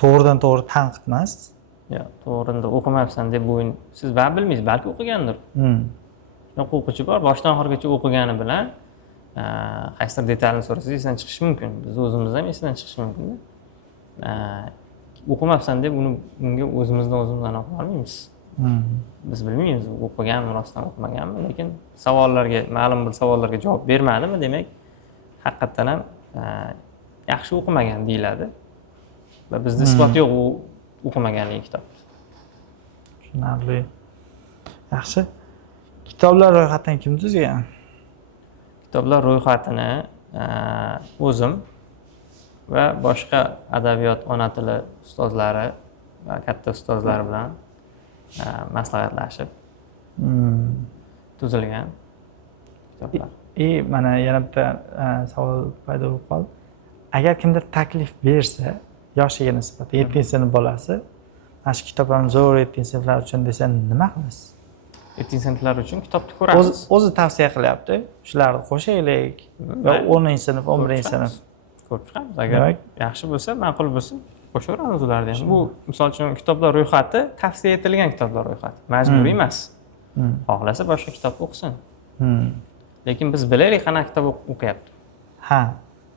to'g'ridan to'g'ri tanqid emas. Yo'q, to'g'rida o'qimabsan deb bo'yin siz bilmaysiz, balki o'qigandir. Shunaqa o'quvchi bor, boshdan oxirigacha o'qigani bilan qaysidir detalni so'rasangiz esdan chiqishi mumkin. Biz o'zimiz ham esdan chiqishi mumkin. O'qimabsan deb unga o'zimizdan olib bormaymiz. Biz bilmaymiz, o'qiganmi, rostdan o'qimaganmi, lekin savollarga, ma'lum bir savollarga javob bermadimi, demak, haqiqatan ham yaxshi o'qimagan deyiladi. va bizda isbot yo'q u o'qimaganligi kitob. Tushunarli. Yaxshi. Kitoblar ro'yxatini kim tuzgan? Kitoblar ro'yxatini o'zim va boshqa adabiyot ona tili ustozlari va katta ustozlar bilan maslahatlashib tuzilgan kitoblar. Mana yana bitta savol paydo bo'lib qoldi. Agar kimdir taklif bersa, yoshiga nisbatan 7-sinf bolasi, mana shu kitoblarni zo'r 7-sinflar uchun desa nima qilasiz? 7-sinflar uchun kitobni ko'ramiz. O'zi tavsiya qilyapti. Shularni qo'shaylik va 10-sinf, 11-sinf ko'rib chiqamiz. Agar yaxshi bo'lsa, ma'qul bo'lsa, qo'shaveramiz ularni ham. Bu misol uchun kitoblar ro'yxati tavsiya etilgan kitoblar ro'yxati. Majburiy emas. Xohlasa boshqa kitob o'qisin. Lekin biz bilaylik qanaqa kitob o'qiyapti. Ha,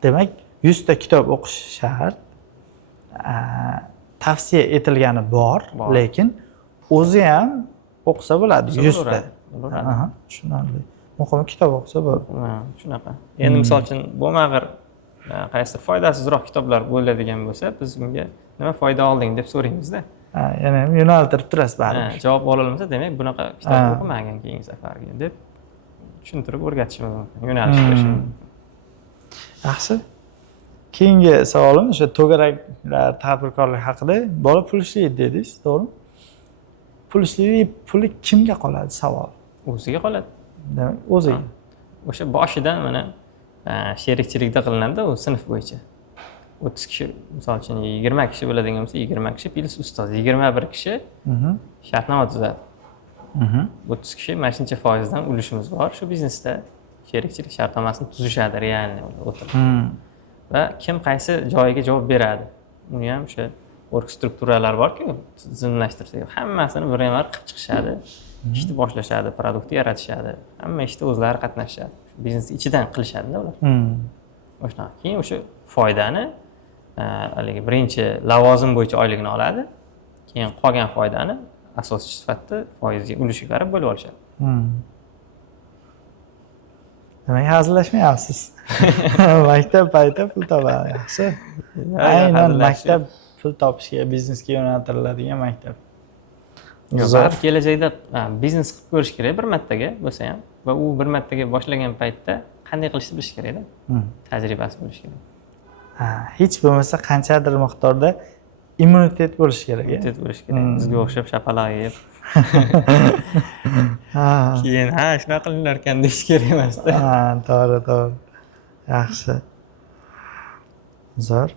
demak 100 ta kitob o'qish shart. Tavsiya etilgani bor, lekin o'zi ham o'qisa bo'ladi 100 ta. Aha, tushunarli. Muhimi kitob o'qisa bo'ladi. Shunaqa. Endi misol uchun bo'lmag'ir qaysidir foydasizroq kitoblar bo'ladigan bo'lsa, biz unga nima foyda olding deb so'raymiz-da. Ya'ni yo'naltirib turasiz baribir. Javob ololmasa, demak bunaqa kitob o'qimagan keyingi safarga deb tushuntirib o'rgatishimiz mumkin, yo'nalish berishimiz mumkin. Yaxshi. Keyingi savolim o'sha to'garaklar tadbirkorlik haqida. Bola pul ishlaydi dedingiz, to'g'rimi? Pul ishlaydi, puli kimga qoladi savol? O'ziga qoladi. Demak, o'ziga. O'sha boshidan mana sherikchilikda qilinadi, u sinf bo'yicha. 30 kishi, misol uchun 20 kishi bo'ladigan bo'lsa, 20 kishi plus ustoz, 21 kishi shartnoma tuzadi. 30 kishi mana shuncha foizdan ulushimiz bor. Shu biznesda sherikchilik shartnomasini tuzishadi realni o'tirib. Va kim qaysi joyiga javob beradi. Uni ham o'sha org strukturalar bor-ku, tizimlashtirsak, hammasini bir-bir qilib chiqishadi. Ishni boshlashadi, produkt yaratishadi. Hamma ishda o'zlari qatnashadi. Biznes ichidan qilishadi-da ular. O'shanaqa. Keyin o'sha foydani haligi birinchi lavozim bo'yicha oyligini oladi. Keyin qolgan foydani asosiy sifatida foizga ulushga qarab bo'lib olishadi. Demak, hazillashmayapsiz. Maktab payti pul topadi, yaxshi. Aynan maktab pul topishga, biznesga yo'naltiriladigan maktab. Zo'r kelajakda biznes qilib ko'rish kerak bir martaga bo'lsa ham va u bir martaga boshlagan paytda qanday qilishni bilish kerak-da. Tajribasi bo'lishi kerak. Hech bo'lmasa qanchadir miqdorda immunitet bo'lishi kerak. Immunitet bo'lishi kerak. Bizga o'xshab shapaloq yeb. Keyin shunaqa qilinar ekan deyish kerak emas-da. To'g'ri. Yaxshi. Zo'r.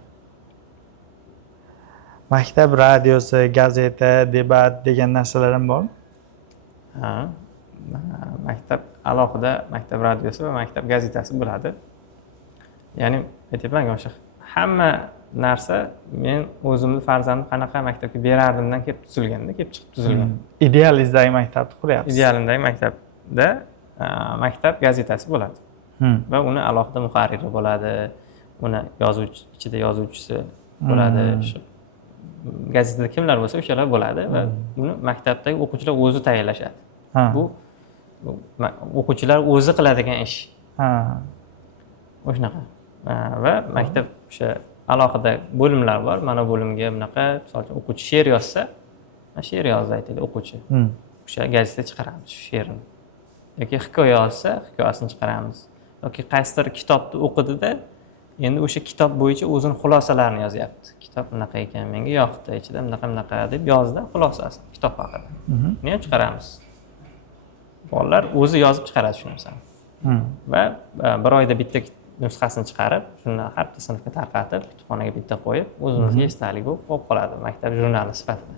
Maktab radiosi, gazeta, debat degan narsalar ham bormi? Maktab alohida maktab radiosi va maktab gazetasi bo'ladi. Ya'ni aytyapman-ku, o'sha hamma narsa men o'zimni farzandim qanaqa maktabga berardimdan kelib tuzilganda, kelib chiqib tuzilgan. Idealingizdagi maktabni quryapsiz. Idealimdagi maktabda maktab gazetasi bo'ladi. Va uni alohida muharriri bo'ladi. Uni ichida yozuvchisi bo'ladi. Gazetada kimlar bo'lsa o'shalar bo'ladi va uni maktabdagi o'quvchilar o'zi tayyorlashadi. Bu o'quvchilar o'zi qiladigan ish. O'shanaqa. Va maktab o'sha alohida bo'limlar bor. Mana bo'limga bunaqa, misol uchun o'quvchi she'r yozsa, she'r yozdi aytaylik o'quvchi. O'sha gazetada chiqaramiz she'rini. Yoki hikoya yozsa, hikoyasini chiqaramiz. Yoki qaysidir kitobni o'qidida, endi o'sha kitob bo'yicha o'zini xulosalarini yozyapti. Kitob bunaqa ekan, menga yoqdi, ichida bunaqa deb yozdi xulosasi kitob haqida. Buni ham chiqaramiz. Bolalar o'zi yozib chiqaradi shu narsani. Va bir oyda bitta nusxasini chiqarib, shuni har bitta sinfga tarqatib, kutubxonaga bitta qo'yib, o'zimizga esdalik bo'lib qoladi maktab jurnali sifatida.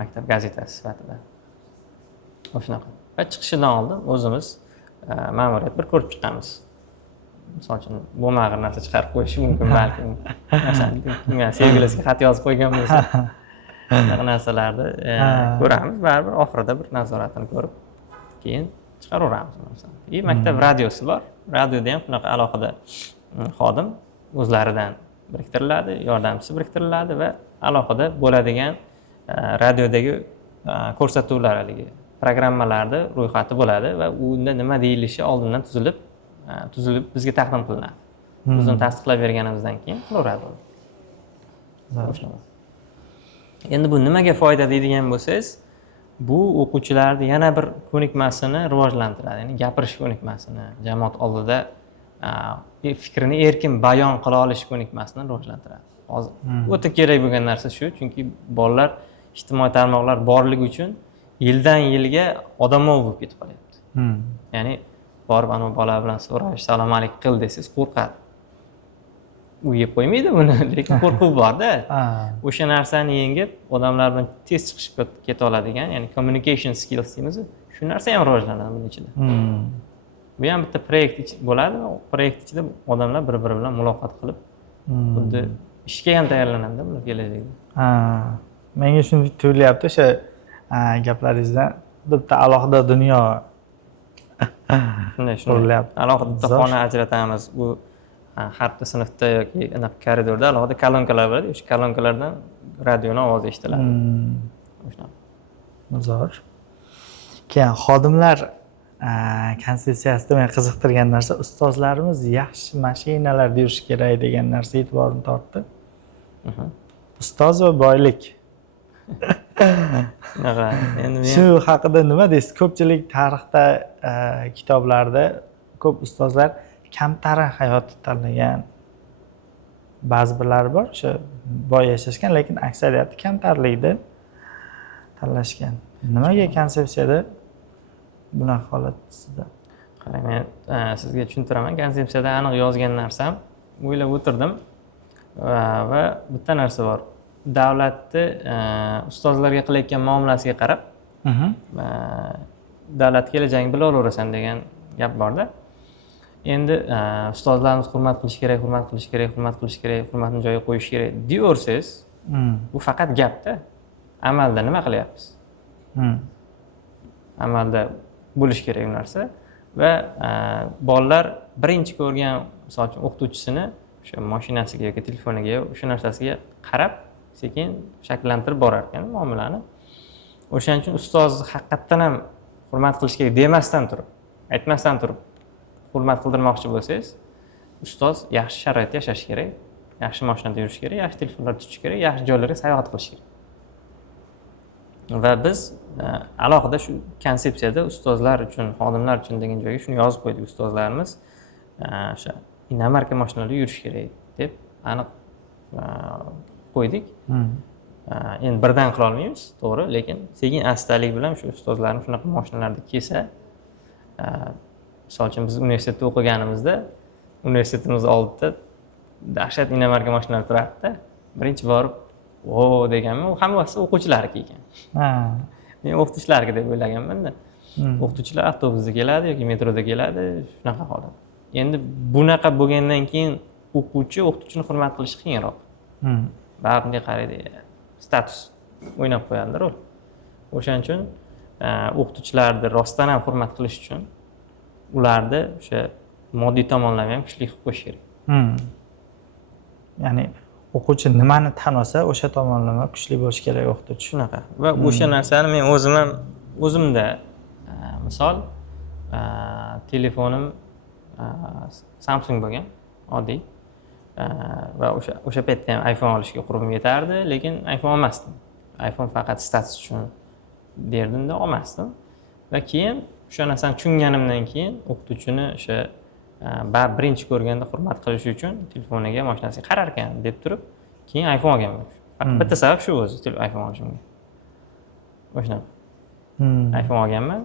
Maktab gazetasi sifatida. O'shanaqa. Va chiqishidan oldin o'zimiz ma'muriyat bir ko'rib chiqamiz. Misol uchun bo'lmag'ir narsa chiqarib qo'yishi mumkin balki. Masalan, sevgilisiga xat yozib qo'ygan bo'lsa, shunaqa narsalarni ko'ramiz, baribir oxirida bir nazoratini ko'rib, keyin chiqaraveramiz narsani. Maktab radiosi bor. Radioda ham shunaqa alohida xodim o'zlaridan biriktiriladi, yordamchisi biriktiriladi va alohida bo'ladigan radiodagi ko'rsatuvlar haligi programmalarda ro'yxati bo'ladi va unda nima deyilishi oldindan tuzilib bizga taqdim qilinadi. Biz uni tasdiqlab berganimizdan keyin qilaveradi. Shunaqa. Endi bu nimaga foyda deydigan bo'lsangiz, bu o'quvchilarni yana bir ko'nikmasini rivojlantiradi. Ya'ni gapirish ko'nikmasini, jamoat oldida fikrini erkin bayon qila olish ko'nikmasini rivojlantiradi. Hozir o'ta kerak bo'lgan narsa shu, chunki bolalar ijtimoiy tarmoqlar borligi uchun yildan yilga odamov bo'lib ketib qolyapti. Ya'ni borib ana bola bilan so'rash, salom alaykum qil desangiz qo'rqadi. U yeb qo'ymaydi buni, lekin qo'rquv borda. O'sha narsani yengib, odamlar bilan tez chiqishib keta oladigan, ya'ni communication skills deymiz, shu narsa ham rivojlanadi buning ichida. Bu ham bitta proyekt bo'ladi. Proyekt ichida odamlar bir-biri bilan muloqot qilib, xuddi ishga ham tayyorlanadi bular kelajakda. Menga shunday tuyulyapti o'sha gaplaringizdan bitta alohida dunyo shunday alohida xona ajratamiz. Bu har bitta sinfda yoki koridorda alohida kolonkalar bo'ladi. O'sha kolonkalardan radioni ovozi eshitiladi. Shunaqa. Zo'r. Keyin xodimlar konsepsiyasida meni qiziqtirgan narsa, ustozlarimiz yaxshi mashinalarda yurishi kerak degan narsa e'tiborimni tortdi. Ustoz va boylik. Shu haqida nima deysiz? Ko'pchilik tarixda, kitoblarda ko'p ustozlar kamtarin hayotni tanlagan. Ba'zi birlari bor, o'sha boy yashashgan, lekin aksariyati kamtarlikni tanlashgan. Nimaga konsepsiyada bunaqa holat sizda? Qarang, men sizga tushuntiraman. Konsepsiyada aniq yozgan narsam, o'ylab o'tirdim va bitta narsa bor. Davlatni ustozlarga qilayotgan muomalasiga qarab, davlat kelajagini bila olaverasan degan gap borda. Endi ustozlarimiz hurmat qilish kerak, hurmat qilish kerak, hurmat qilish kerak, hurmatni joyiga qo'yish kerak deyorsiz, bu faqat gapda. Amalda nima qilyapmiz? Amalda bo'lish kerak bu narsa va bolalar birinchi ko'rgan, misol uchun, o'qituvchisini o'sha mashinasiga yoki telefoniga, o'sha narsasiga qarab, sekin shakllantirib borar ekan muomalani. O'shaning uchun ustozni haqiqatdan ham hurmat qilish kerak demasdan turib, aytmasdan turib hurmat qildirmoqchi bo'lsangiz, ustoz yaxshi sharoitda yashashi kerak, yaxshi mashinada yurishi kerak, yaxshi telefonlar tutishi kerak, yaxshi joylarga sayohat qilish kerak. Va biz alohida shu konsepsiyada ustozlar uchun, xodimlar uchun degan joyga shuni yozib qo'ydik. Ustozlarimiz o'sha inomarka mashinalarda yurish kerak deb aniq qo'ydik. Endi birdan qila olmaymiz, to'g'ri, lekin sekin astalik bilan shu ustozlarni shunaqa mashinalarda kelsa, misol uchun biz universitetda o'qiganimizda, universitetimiz oldida dahshat inomarka mashinalari turardi-da. Birinchi borib, "O" deganman, u hammasi o'quvchilarniki ekan. Men o'qituvchilarga deb o'ylaganman-da. O'qituvchilar avtobusda keladi yoki metroda keladi, shunaqa holat. Endi bunaqa bo'lgandan keyin o'qituvchini hurmat qilish qiyinroq. Baribir qaraydi, status o'ynab qo'yadi rol. O'shaning uchun o'qituvchilarni rostdan ham hurmat qilish uchun ularni o'sha moddiy tomonlama ham kuchli qilib qo'yish kerak. Ya'ni o'quvchi nimani tan olsa, o'sha tomonlama kuchli bo'lishi kerak o'qituvchi. Shunaqa. Va o'sha narsani men o'zimda misol telefonim Samsung bo'lgan, oddiy. Va o'sha paytda ham iPhone olishga qurbim yetardi, lekin iPhone olmasdim. iPhone faqat status uchun derdimda, olmasdim. Va keyin o'sha narsani tushunganimdan keyin o'qituvchini o'sha birinchi ko'rganda hurmat qilish uchun telefoniga, mashinasiga qarar ekan deb turib, keyin iPhone olganman. Faqat bitta sabab shu o'zi, iPhone olishimga. O'shanaqa. iPhone olganman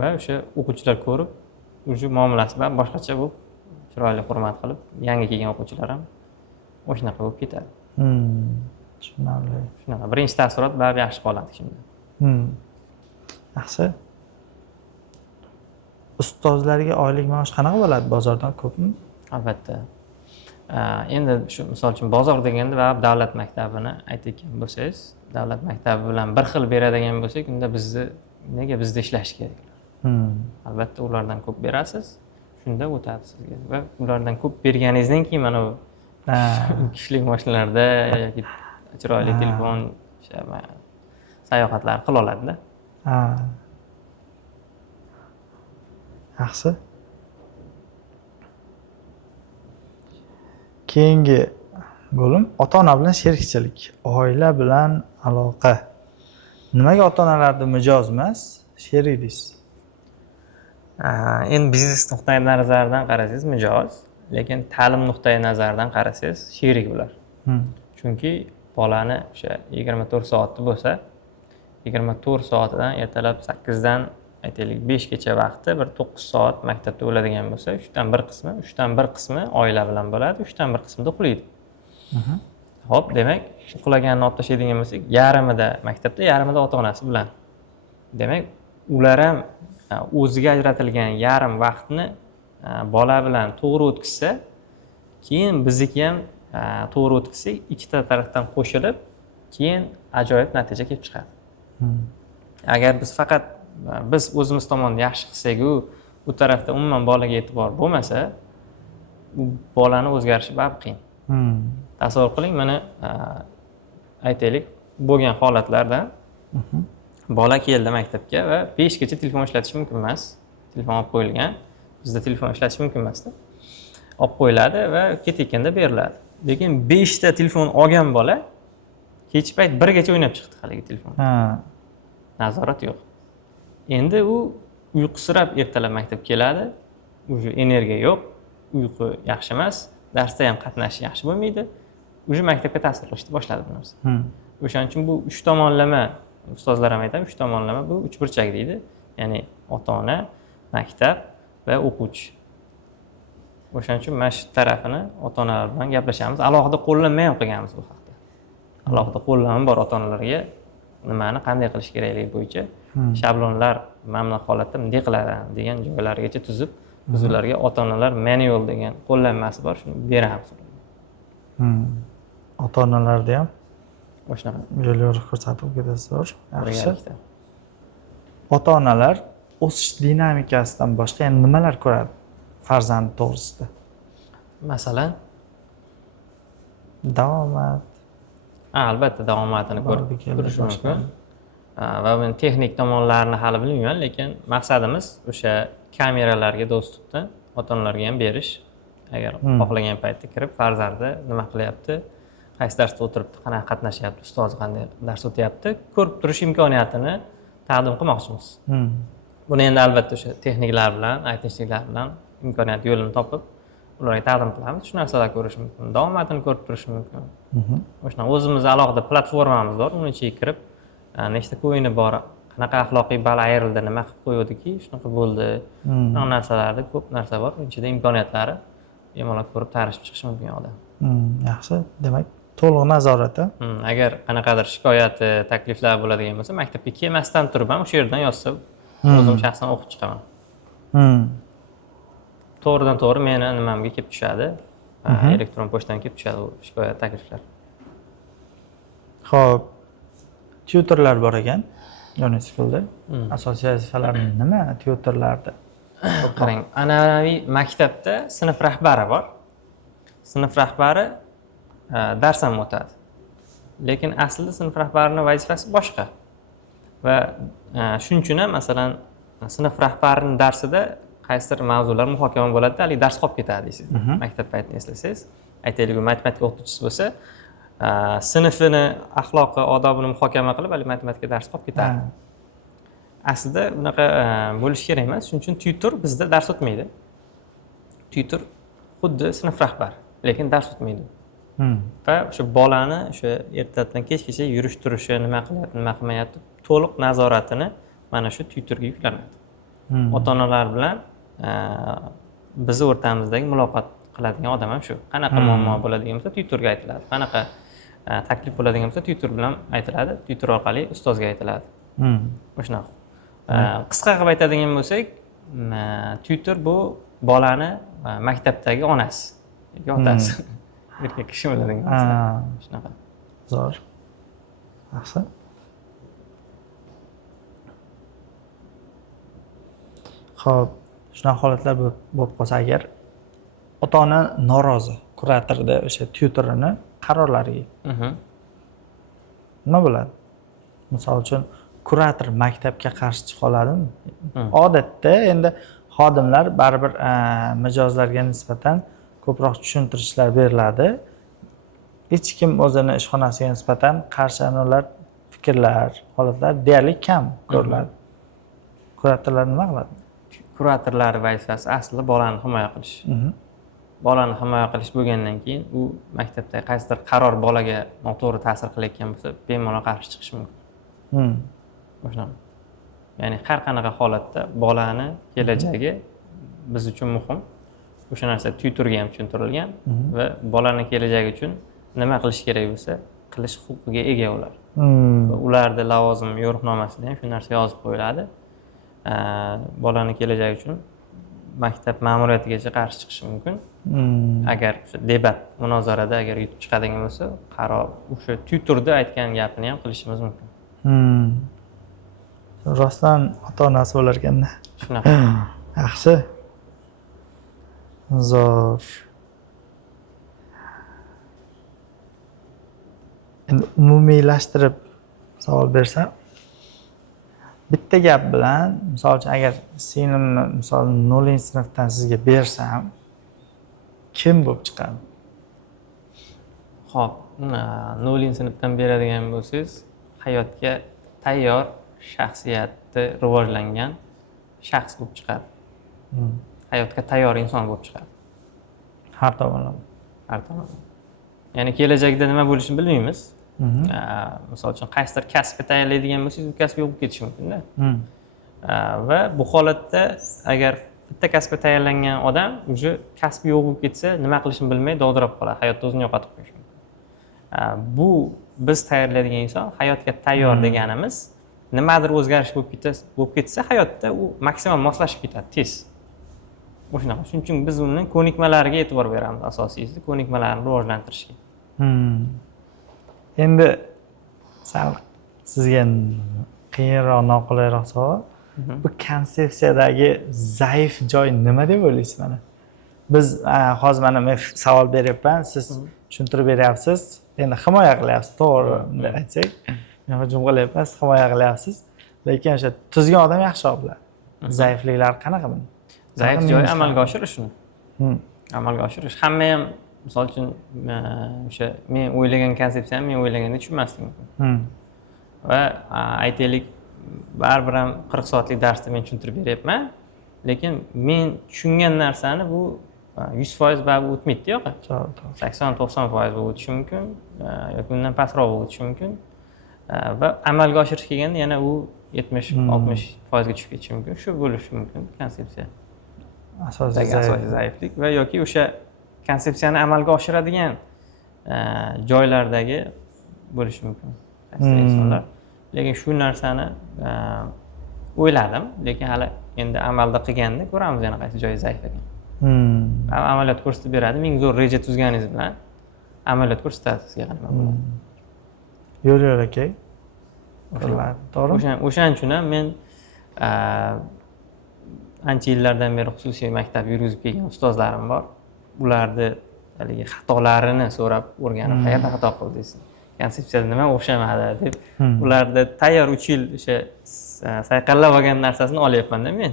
va o'sha o'quvchilar ko'rib, o'sha muomalasi bilan boshqacha bo'lib, chiroyli hurmat qilib, yangi kelgan o'quvchilar ham o'shanaqa bo'lib ketadi. Tushunarli. Shunaqa. Birinchi taassurot baribir yaxshi qoladi shunda. Yaxshi. Ustozlarga oylik maosh qanaqa bo'ladi? Bozordan ko'pmi? Albatta. Endi shu misol uchun bozor deganda va davlat maktabini aytayotgan bo'lsangiz, davlat maktabi bilan bir xil beradigan bo'lsak, unda nega bizda ishlash kerak? Albatta ulardan ko'p berasiz, shunda o'tadi sizga. Va ulardan ko'p berganingizdan keyin mana bu kuchli mashinalarda yoki chiroyli telefon, sayohatlar qila oladi-da. Keyingi bo'lim ota-ona bilan sherikchilik, oila bilan aloqa. Nimaga ota-onalarda mijoz emas, sherik deysiz? Endi biznes nuqtai nazaridan qarasangiz mijoz, lekin ta'lim nuqtai nazaridan qarasangiz sherik bular. Chunki bolani o'sha 24 soatda bo'lsa, 24 soatidan ertalab 8 dan aytaylik 5 gacha vaqti bir 9 soat maktabda bo'ladigan bo'lsa, 3dan 1 qismi oila bilan bo'ladi, 3dan 1 qismida uxlaydi. Xo'p, demak, uxlaganini olib tashlaydigan bo'lsak, yarmida maktabda, yarmida ota-onasi bilan. Demak, ular ham o'ziga ajratilgan yarim vaqtni bola bilan to'g'ri o'tkazsa, keyin bizniki ham to'g'ri o'tkazsak, ikkita tarafdan qo'shilib, keyin ajoyib natija kelib chiqadi. Agar biz faqat biz o'zimiz tomon yaxshi qilsak, u tarafda umuman bolaga e'tibor bo'lmasa, u bolani o'zgarishi baribir qiyin. Tasavvur qiling, mana aytaylik, bo'lgan holatlarda bola keldi maktabga va 5 gacha telefon ishlatish mumkin emas. Telefon olib qo'yilgan. Bizda telefon ishlatish mumkin emasda. Olib qo'yiladi va ketayotganda beriladi. Lekin 5 ta telefon olgan bola kech payt 1 gacha o'ynab chiqdi haligi telefon. Nazorat yo'q. Endi u uyqusirab ertalab maktabga keladi. Uje energiya yo'q, uyqu yaxshi emas, darsda ham qatnashish yaxshi bo'lmaydi. Uje maktabga ta'sir qilishni boshladi bu narsa. O'shaning uchun bu 3 tomonlama, ustozlar ham aytadi, 3 tomonlama bu 3 burchak deydi. Ya'ni ota-ona, maktab va o'quvchi. O'shaning uchun mana shu tarafini ota-onalar bilan gaplashamiz. Alohida qo'llanma ham qilganmiz bu haqda. Alohida qo'llanma bor ota-onalarga nimani qanday qilish kerakligi bo'yicha shablonlar mana bu holatda bunday qiladi degan joylarigacha tuzib, biz ularga ota-onalar manual degan qo'llanmasi bor, shuni beramiz. Ota-onalarda ham o'shanaqa yo'l-yo'riq ko'rsatib ketasiz. Yaxshi. Ota-onalar o'sish dinamikasidan boshqa yana nimalar ko'radi farzand to'g'risida? Masalan, davomat. Albatta davomatini ko'rib turish mumkin. Va men texnik tomonlarini hali bilmayman, lekin maqsadimiz o'sha kameralarga dostupni ota-onalarga ham berish. Agar xohlagan paytda kirib, farzandi nima qilyapti, qaysi darsda o'tiribdi, qanaqa qatnashyapti, ustozi qanday dars o'tyapti, ko'rib turish imkoniyatini taqdim qilmoqchimiz. Buni endi albatta o'sha texniklar bilan, aytishliklar bilan imkoniyat yo'lini topib, ularga taqdim qilamiz. Shu narsalar ko'rish mumkin, davomatini ko'rib turish mumkin. O'shana o'zimizda alohida platformamiz bor, uni ichiga kirib, nechta o'yini bor, qanaqa axloqiy ball ayrildi, nima qilib qo'yuvdiki, shunaqa bo'ldi. Shunaqa narsalarda ko'p narsa bor. Ichida imkoniyatlari bemalol ko'rib tanishib chiqish mumkin odam. Yaxshi. Demak, to'liq nazorati. Agar qanaqadir shikoyati, takliflar bo'ladigan bo'lsa, maktabga kelmasdan turib ham o'sha yerdan yozsa, o'zim shaxsan o'qib chiqaman. To'g'ridan to'g'ri meni nimamga kelib tushadi. Elektron pochtamga kelib tushadi u shikoyat, takliflar. Xo'p, tutorlar bor ekan, Yoniskulda. Asosiy vazifalar nima tutorlarda? Qarang, an'anaviy maktabda sinf rahbari bor. Sinf rahbari dars ham o'tadi. Lekin aslida sinf rahbarining vazifasi boshqa. Va shuning uchun ham masalan sinf rahbarining darsida qaysidir mavzular muhokama bo'ladi, hali dars qolib ketadi deysiz. Maktab paytini eslasangiz, aytaylik u matematika o'qituvchisi bo'lsa, sinfini axloqi, odobini muhokama qilib, hali matematika darsi qolib ketadi. Aslida bunaqa bo'lish kerak emas. Shuning uchun tutor bizda dars o'tmaydi. Tutor xuddi sinf rahbari, lekin dars o'tmaydi. Va o'sha bolani o'sha ertadan kechgacha yurish turishi, nima qilyapti, nima qilmayapti, to'liq nazoratini mana shu tutorga yuklanadi. Ota-onalar bilan bizni o'rtamizdagi muloqot qiladigan odam ham shu. Qanaqa muammo bo'ladigan bo'lsa, tutorga aytiladi. Qanaqa taklif bo'ladigan bo'lsa, tutor bilan aytiladi, tutor orqali ustozga aytiladi. O'shanaqa. Qisqa qilib aytadigan bo'lsak, tutor bu bolani maktabdagi onasi yoki otasi. Erkak kishi bo'ladigan bo'lsa, shunaqa. Zo'r. Yaxshi. Xo'p, shunaqa holatlar bo'lib qolsa agar ota-ona norozi kuratorda o'sha tutorini qarorlariga. Nima bo'ladi? Misol uchun kurator maktabga qarshi chiqa oladimi? Odatda endi xodimlar baribir mijozlarga nisbatan ko'proq tushuntirishlar beriladi. hech kim o'zini ishxonasiga nisbatan qarshi ular fikrlar, holatlar deyarli kam ko'riladi. Kuratorlar nima qiladi? Kuratorlar vazifasi aslida bolani himoya qilish. Bolani himoya qilish bo'lgandan keyin u maktabda qaysidir qaror bolaga noto'g'ri ta'sir qilayotgan bo'lsa, bemalol qarshi chiqish mumkin. O'shanaqa. Ya'ni har qanaqa holatda bolani kelajagi biz uchun muhim. O'sha narsa tutorga ham tushuntirilgan va bolani kelajagi uchun nima qilish kerak bo'lsa, qilish huquqiga ega ular. Va ularning lavozim yo'riqnomasida ham shu narsa yozib qo'yiladi. Bolani kelajagi uchun maktab ma'muriyatigacha qarshi chiqishi mumkin. Agar debat, munozarada agar yutib chiqadigan bo'lsa, qaror o'sha tutorda aytgan gapini ham qilishimiz mumkin. Rostdan ota-onasi bo'lar ekanda. Shunaqa. Yaxshi. Zo'r. Endi umumiylashtirib savol bersam, bitta gap bilan, misol uchun agar singlimni misol 0-sinfdan sizga bersam, kim bo'lib chiqadi? Xo'p, 0-sinfdan beradigan bo'lsangiz, hayotga tayyor, shaxsiyati rivojlangan shaxs bo'lib chiqadi. Hayotga tayyor inson bo'lib chiqadi. Har tomonlama. Har tomonlama. Ya'ni kelajakda nima bo'lishini bilmaymiz. Misol uchun qaysidir kasbga tayyorlaydigan bo'lsangiz, bu kasb yo'qib ketishi mumkin-da. Va bu holatda agar bitta kasbga tayyorlangan odam o'sha kasbi yo'q bo'lib ketsa, nima qilishini bilmay dovdirab qoladi, hayotda o'zini yo'qotib qo'yishi mumkin. Bu biz tayyorlaydigan inson hayotga tayyor deganimiz, nimadir o'zgarish bo'lib ketsa, hayotda u maksimal moslashib ketadi tez. O'shanaqa. Shuning uchun biz uni ko'nikmalariga e'tibor beramiz, asosiysi ko'nikmalarni rivojlantirishga. Endi sal sizga qiyinroq, noqulayroq savol. Bu konsepsiyadagi zaif joy nima deb o'ylaysiz mana? Biz hozir mana men savol beryapman, siz tushuntirib beryapsiz. Endi himoya qilyapsiz, to'g'ri aytsak. Men hujum qilyapman, siz himoya qilyapsiz. Lekin o'sha tuzgan odam yaxshiroq biladi. Zaifliklar qanaqa buni? Zaif joy amalga oshirishni. Amalga oshirish. Hamma ham misol uchun o'sha men o'ylagan konsepsiyani men o'ylaganda tushunmasdim. Va aytaylik, baribir ham 40 soatlik darsda men tushuntirib beryapman, lekin men tushungan narsani bu 100% baribir o'tmaydi yo'q. 80-90% bu o'tishi mumkin yoki undan pastroq o'tishi mumkin. Va amalga oshirish kelganda yana u 70-60% ga tushib ketishi mumkin. Shu bo'lishi mumkin konsepsiya. Asosiy zaiflik va yoki o'sha konsepsiyani amalga oshiradigan joylardagi bo'lishi mumkin insonlar. Lekin shu narsani o'yladim, lekin hali endi amalda qilganda ko'ramiz yana qaysi joyi zaif ekan. Amaliyot ko'rsatib beradi. Ming zo'r reja tuzganingiz bilan amaliyot ko'rsatadi sizga nima bo'ladi. Yo'l aka. To'g'ri. O'shaning uchun ham men ancha yillardan beri xususiy maktab yurgizib kelgan ustozlarim bor. Ularni haligi xatolarini so'rab o'rganib, qayerda xato qildingiz? Konsepsiyada nima o'xshamadi deb ularda tayyor 3 yil o'sha sayqallab olgan narsasini olyapman-da men.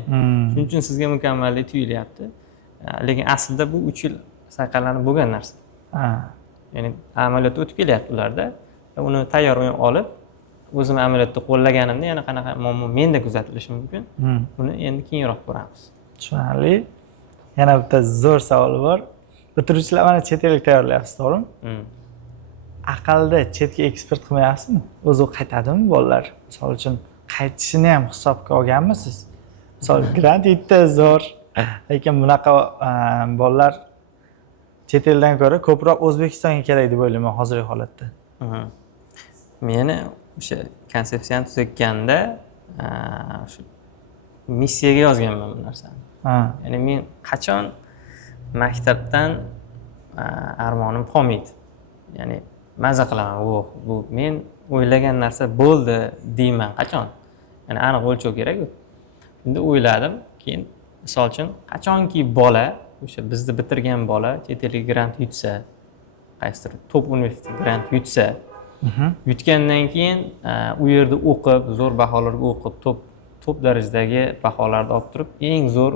Shuning uchun sizga mukammaldek tuyulyapti. Lekin aslida bu 3 yil sayqallanib bo'lgan narsa. Ya'ni amaliyotda o'tib kelyapti ularda. Uni tayyor olib, o'zim amaliyotda qo'llaganimda yana qanaqa muammo menda kuzatilishi mumkin. Buni endi keyinroq ko'ramiz. Tushunarli. Yana bitta zo'r savol bor. Bitiruvchilar mana chet ellik tayyorlayapsiz, to'g'rimi? Aqalda chetga eksport qilmayapsizmi? O'zi qaytadimi bolalar? Misol uchun qaytishini ham hisobga olganmisiz? Misol grant yetdi zo'r, lekin bunaqa bolalar chet eldan ko'ra ko'proq O'zbekistonga kerak deb o'ylayman hozirgi holatda. Meni o'sha konsepsiyani tuzayotganda shu missiyaga yozganman bu narsani. Ya'ni men qachon maktabdan armonim qolmaydi. Ya'ni maza qilaman, bu men o'ylagan narsa bo'ldi deyman qachon. Ya'ni aniq o'lchov kerak-ku. Endi o'yladim, keyin misol uchun qachonki bola, o'sha bizni bitirgan bola chet elga grant yutsa, qaysidir top universitet grant yutsa, yutgandan keyin u yerda o'qib, zo'r baholarga o'qib, top darajadagi baholarni olib turib, eng zo'r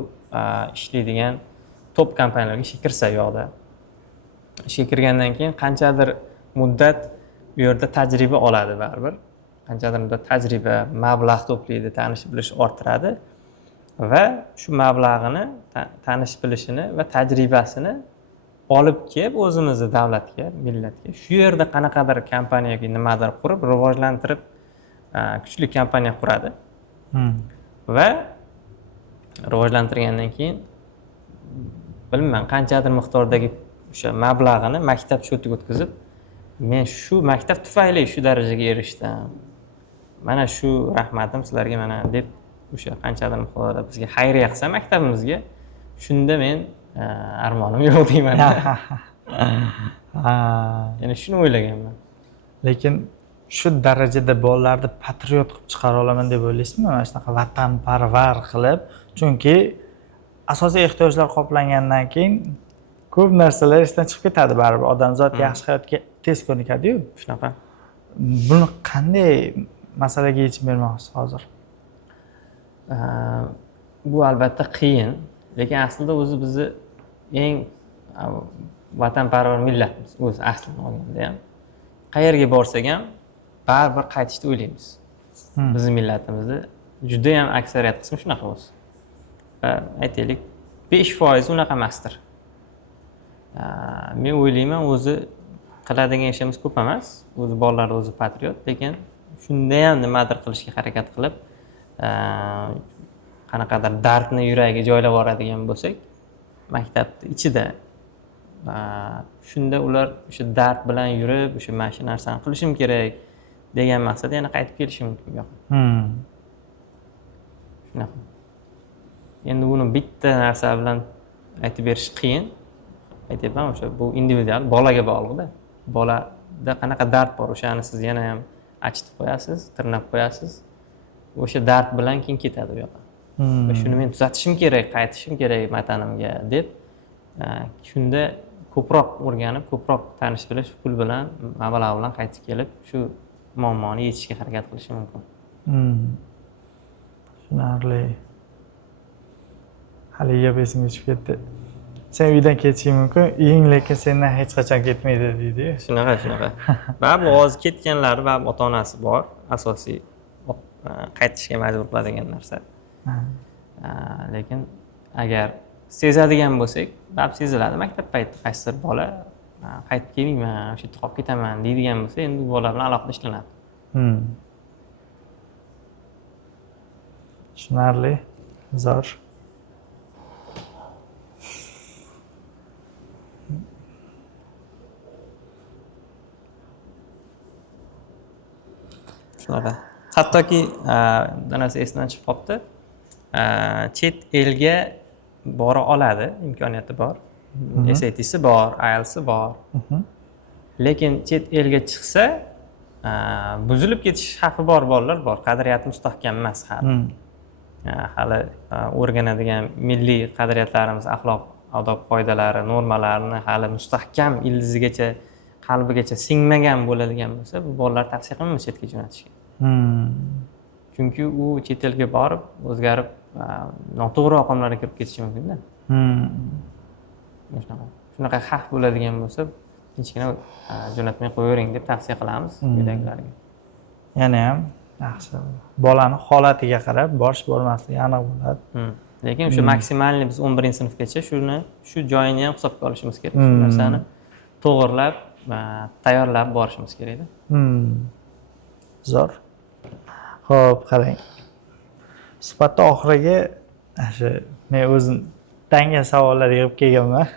ishlaydigan top kompaniyalarga ishga kirsa yo'qda. Ishga kirgandan keyin qanchadir muddat u yerda tajriba oladi baribir. Qanchadir muddat tajriba, mablag' to'playdi, tanish bilish orttiradi va shu mablag'ini, tanish bilishini va tajribasini olib kelib o'zimizni davlatga, millatga shu yerda qanaqadir kompaniya yoki nimadir qurib, rivojlantirib, kuchli kompaniya quradi. Va rivojlantirgandan keyin bilmayman qanchadir miqdordagi o'sha mablag'ini maktab shotiga o'tkazib, men shu maktab tufayli shu darajaga erishdim. Mana shu rahmatim sizlarga mana deb o'sha qanchadir miqdorda bizga xayriya qilsa maktabimizga, shunda men armonim yo'q deyman. Ya'ni shuni o'ylaganman. Lekin shu darajada bolalarni patriot qilib chiqara olaman deb o'ylaysizmi? Mana shunaqa vatanparvar qilib, chunki asosiy ehtiyojlar qoplangandan keyin ko'p narsalar esdan chiqib ketadi baribir. Odamzod yaxshi hayotga tez ko'nikadi-yu. Shunaqa. Buni qanday masalaga yechim bermoqchisiz hozir? Bu albatta qiyin, lekin aslida o'zi bizni eng vatanparvar millatimiz, o'zi aslini olganda ham. Qayerga borsak ham baribir qaytishni o'ylaymiz. Bizning millatimizda juda ham aksariyat qismi shunaqa o'zi. Aytaylik, 5% unaqa emasdir. Men o'ylayman, o'zi qiladigan ishimiz ko'p emas. O'zi bolalar o'zi patriot, lekin shunda ham nimadir qilishga harakat qilib, qanaqadir dardni yuragiga joylab yuboradigan bo'lsak, maktabning ichida shunda ular o'sha dard bilan yurib, o'sha mana shu narsani qilishim kerak degan maqsadda yana qaytib kelishi mumkin bu yoqqa. Shunaqa. Endi buni bitta narsa bilan aytib berish qiyin. Aytyapman, o'sha bu individual, bolaga bog'liq-da. Bolada qanaqa dard bor, o'shani siz yana ham achitib qo'yasiz, tirnab qo'yasiz. O'sha dard bilan keyin ketadi u yoqqa. Va shuni men tuzatishim kerak, qaytishim kerak vatanimga deb, shunda ko'proq o'rganib, ko'proq tanish bilish, pul bilan, mablag' bilan qaytib kelib, shu muammoni yechishga harakat qilishi mumkin. Tushunarli. Hali gap esimga tushib ketdi. Sen uydan ketishing mumkin, uying lekin sendan hech qachon ketmaydi deydi. Shunaqa. Baribir hozir ketganlari baribir ota-onasi bor, asosiy qaytishga majbur qiladigan narsa. Lekin agar sezadigan bo'lsak, baribir seziladi. Maktab payti qaysidir bola qaytib kelmayman, o'sha yerda qolib ketaman deydigan bo'lsa, endi bu bola bilan alohida ishlanadi. Tushunarli. Zo'r. Shunaqa. Hattoki bir narsa esdan chiqib qolibdi. Chet elga bora oladi, imkoniyati bor. SAT'si bor, IELTS'i bor. Lekin chet elga chiqsa, buzilib ketish xavfi bor bolalar bor. Qadriyati mustahkam emas hali. Hali o'rganadigan milliy qadriyatlarimiz, axloq, odob qoidalari, normalarni hali mustahkam ildizigacha, qalbigacha singmagan bo'ladigan bo'lsa, bu bolalar tavsiya qilmayman chetga jo'natishga. Chunki u chet elga borib, o'zgarib, noto'g'ri oqimlarga kirib ketishi mumkin-da. Shunaqa xavf bo'ladigan bo'lsa, hechkina jo'natmay qo'yavering deb tavsiya qilamiz uydagilarga. Yana ham yaxshi. Bolani holatiga qarab borish bormasligi aniq bo'ladi. Lekin o'sha maksimalni biz 11-sinfgacha shu joyini ham hisobga olishimiz kerak. Shu narsani to'g'rilab, tayyorlab borishimiz kerak-da. Zo'r. Xo'p, qarang. Suhbatning oxiriga shu men o'zim tanga savollar yig'ib kelganman.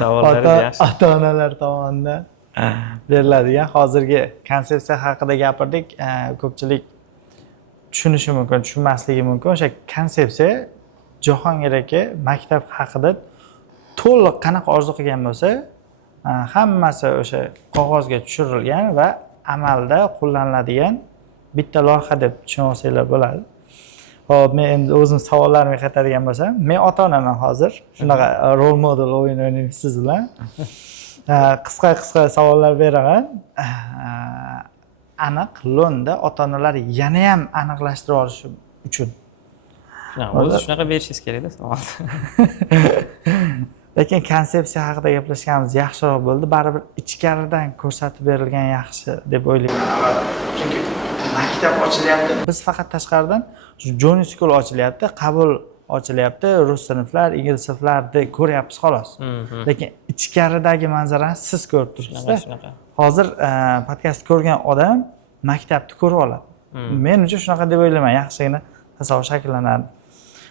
Savollar yaxshi. Ota-onalar tomonidan beriladigan hozirgi konsepsiya haqida gapirdik. Ko'pchilik tushunishi mumkin, tushunmasligi mumkin. O'sha konsepsiya Jahongir aka maktab haqida to'liq qanaqa orzu qilgan bo'lsa, hammasi o'sha qog'ozga tushirilgan va amalda qo'llaniladigan bitta loyiha deb tushunib olsanglar bo'ladi. Xo'p, men endi o'zim savollarimga qaytadigan bo'lsam, men ota-onaman hozir. Shunaqa rol model o'yin o'ynaymiz siz bilan. Qisqa savollar beraman. Aniq lo'nda ota-onalar yana ham aniqlashtirib olishi uchun. O'zi shunaqa berishingiz kerak-da savolni. Lekin konsepsiya haqida gaplashganimiz yaxshiroq bo'ldi. Baribir ichkaridan ko'rsatib berilgan yaxshi deb o'ylayman. Chunki maktab ochilyapti. Biz faqat tashqaridan Johnny School ochilyapti, qabul ochilyapti, rus sinflar, ingliz sinflarni ko'ryapmiz xolos. Lekin ichkaridagi manzarani siz ko'rib turibsiz-da. Shunaqa. Hozir podkast ko'rgan odam maktabni ko'rib oladi. Menimcha shunaqa deb o'ylayman, yaxshigina tasavvur shakllanadi.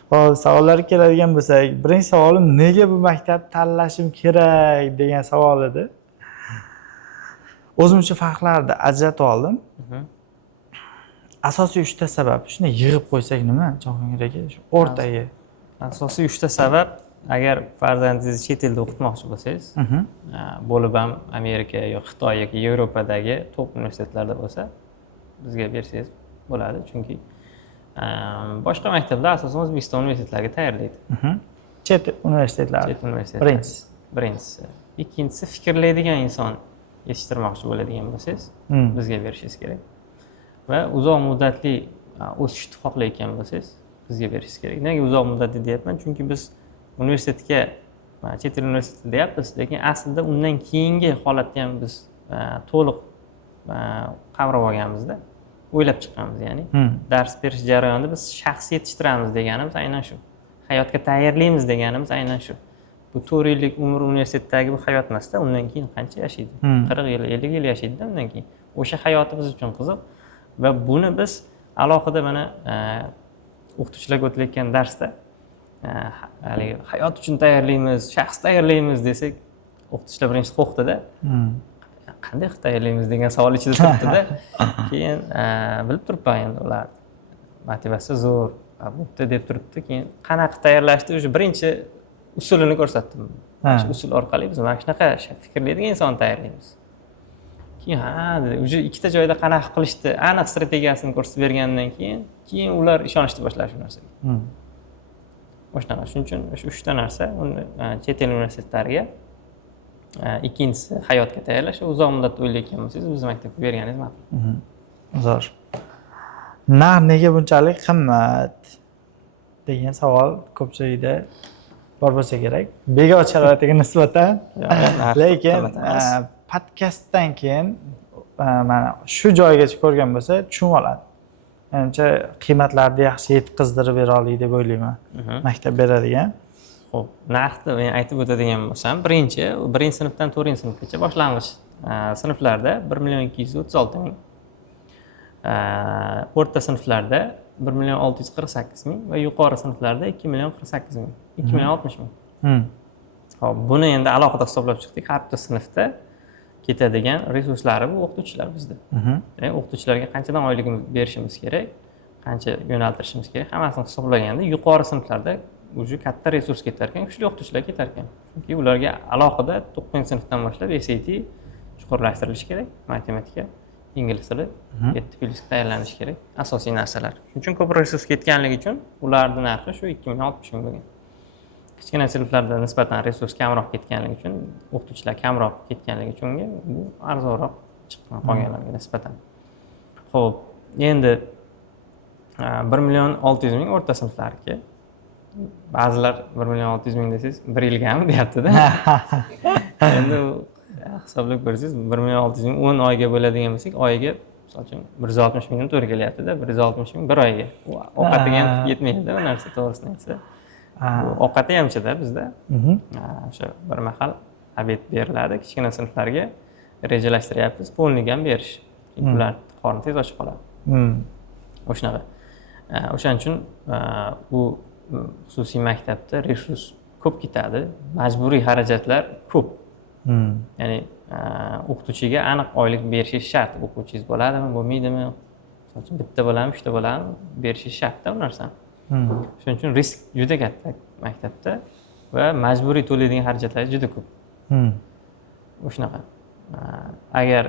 Hop, savollarga keladigan bo'lsak, birinchi savolim nega bu maktabni tanlashim kerak degan savol edi. O'zimcha farqlarni ajratib oldim. Asosiy 3 ta sabab. Shuni yig'ib qo'ysak nima? Jahongir aka, shu o'rtaga. Asosiy 3 ta sabab, agar farzandingizni chet elda o'qitmoqchi bo'lsangiz, bo'lib ham Amerika yoki Xitoy yoki Yevropadagi top universitetlarda bo'lsa, bizga bersangiz bo'ladi, chunki boshqa maktablar asosan O'zbekiston universitetlariga tayyorlaydi. Chet universitetlar. Chet universitetlar. Birinchisi. Ikkinchisi, fikrlaydigan inson yetishtirmoqchi bo'ladigan bo'lsangiz, bizga berishingiz kerak. Va uzoq muddatli o'sishni xohlayotgan bo'lsangiz, bizga berishingiz kerak. Nega uzoq muddatli deyapman? Chunki biz universitetga, chet el universiteti deyapmiz, lekin aslida undan keyingi holatni ham biz to'liq qamrab olganmizda, o'ylab chiqqanmiz, ya'ni dars berish jarayonida biz shaxs yetishtiramiz deganimiz aynan shu. Hayotga tayyorlaymiz deganimiz aynan shu. Bu 4 yillik umr universitetdagi bu hayot emasda, undan keyin qancha yashaydi? 40 yil, 50 yil yashaydi-da undan keyin. O'sha hayotimiz uchun qiziq va buni biz alohida mana o'qituvchilarga o'tilayotgan darsda haligi hayot uchun tayyorlaymiz, shaxs tayyorlaymiz desak, o'qituvchilar birinchi qo'rqdi-da. Qanday tayyorlaymiz degan savol ichida turibdi-da. Keyin bilib turibman endi ular motivatsiya zo'r, bo'pti deb turibdi. Keyin qanaqa tayyorlashni o'sha birinchi usulini ko'rsatdim. Shu usul orqali biz mana shunaqa fikrlaydigan insonni tayyorlaymiz. Keyin o'sha ikkita joyda qanaqa qilishni aniq strategiyasini ko'rsatib bergandan keyin ular ishonishni boshladi shu narsaga. O'shanaqa. Shuning uchun o'sha 3 ta narsa chet el universitetlariga, ikkinchisi hayotga tayyorlash, uzoq muddatda o'ylayotgan bo'lsangiz, biz maktabga berganingiz ma'qul. Zo'r. Narx nega bunchalik qimmat degan savol ko'pchilikda bor bo'lsa kerak. Bekor sharoitiga nisbatan. Lekin podkastdan keyin mana shu joygacha ko'rgan bo'lsa, tushunib oladi. Menimcha qiymatlarni yaxshi yetkazdirib bera oldik deb o'ylayman. Maktab beradigan. Xo'p, narxni men aytib o'tadigan bo'lsam, birinchi sinfdan 4-sinfgacha boshlang'ich sinflarda 1.236.000, o'rta sinflarda 1.648.000 va yuqori sinflarda 2.048.000, 2.060.000. Xo'p, buni endi alohida hisoblab chiqdik. Har bitta sinfda ketadigan resurslari bu o'qituvchilar bizda. O'qituvchilarga qanchadan oylik berishimiz kerak, qancha yo'naltirishimiz kerak, hammasini hisoblaganda yuqori sinflarda o'sha katta resurs ketar ekan, kuchli o'qituvchilar ketar ekan. Chunki ularga alohida 9-sinfdan boshlab SAT chuqurlashtirilishi kerak, matematika, ingliz tili, 7+ tayyorlanishi kerak, asosiy narsalar. Shuning uchun ko'p resurs ketganligi uchun ularning narxi shu 2.060.000 bo'lgan. Kichkina sinflarda nisbatan resurs kamroq ketganligi uchun, o'qituvchilar kamroq ketganligi uchun bu arzonroq chiqqan qolganlarga nisbatan. Xo'p, endi 1.600.000 o'rta sinflarga. Ba'zilar 1.600.000 desangiz 1 yilgami deyapti-da. Endi hisoblab ko'rsangiz 1.600.000 10 oyga bo'ladigan bo'lsak, oyiga misol uchun 160.000 to'g'ri kelyapti-da, 160.000 bir oyga. Ovqatiga ham yetmaydi bu narsa, to'g'risini aytsa. Ovqati hamchida bizda. O'sha bir mahal obed beriladi, kichkina sinflarga rejalashtiryapmiz, polniga ham berish. Chunki ular qorni tez ochib qoladi. O'shanaqa. O'shaning uchun bu xususiy maktabda resurs ko'p ketadi, majburiy xarajatlar ko'p. Ya'ni o'qituvchiga aniq oylik berishingiz shart. O'quvchingiz bo'ladimi, bo'lmaydimi? Misol uchun bitta bo'ladimi, 3 ta bo'ladimi, berishingiz shart-da bu narsani. Shuning uchun risk juda katta maktabda va majburiy to'laydigan xarajatlar juda ko'p. O'shanaqa. Agar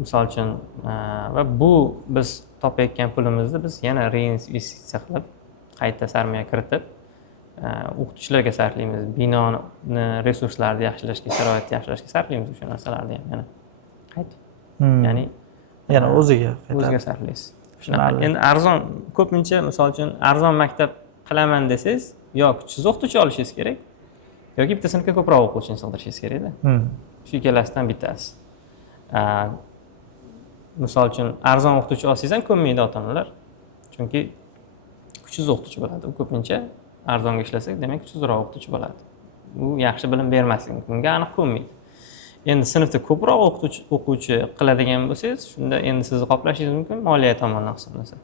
misol uchun va bu biz topayotgan pulimizni biz yana reinvestitsiya qilib, qayta sarmoya kiritib, o'qituvchilarga sarflaymiz, binoni resurslarini yaxshilashga, sharoitni yaxshilashga sarflaymiz o'sha narsalarni ham yana qaytib. Ya'ni yana o'ziga sarflaysiz. Shunaqa. Endi arzon, ko'pincha misol uchun arzon maktab qilaman desangiz, yo kuchsiz o'qituvchi olishingiz kerak, yoki bitta sinfga ko'proq o'quvchini sig'dirishingiz kerakda. Shu ikkalasidan bittasi. Misol uchun arzon o'qituvchi olsangiz ham ko'nmaydi ota-onalar. Chunki kuchsiz o'qituvchi bo'ladi. U ko'pincha arzonga ishlasak, demak kuchsizroq o'qituvchi bo'ladi. U yaxshi bilim bermasligi mumkin. Bunga aniq ko'nmaydi. Endi sinfda ko'proq o'quvchi qiladigan bo'lsangiz, shunda endi sizni qoplashingiz mumkin moliya tomonidan hisoblasa.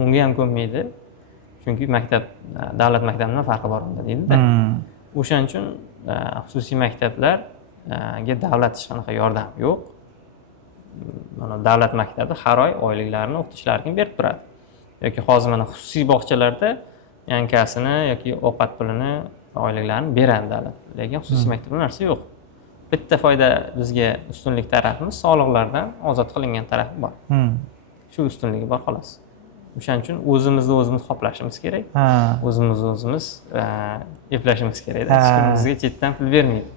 Unga ham ko'nmaydi. Chunki maktab davlat maktabidan farqi bor unda deydi-da. O'shaning uchun xususiy maktablarga davlat hech qanaqa yordam yo'q. Mana davlat maktabi har oy oyliklarini o'qituvchilarga berib turadi. Yoki hozir mana xususiy bog'chalarda yankasini yoki ovqat pulini oyliklarini beradi davlat. Lekin xususiy maktabda narsa yo'q. Bitta foyda bizga ustunlik tarafimiz soliqlardan ozod qilingan tarafi bor. Shu ustunligi bor xolos. O'shaning uchun o'zimizni o'zimiz qoplashimiz kerak. O'zimizni o'zimiz eplashimiz kerak. Hech kim bizga chetdan pul bermaydi.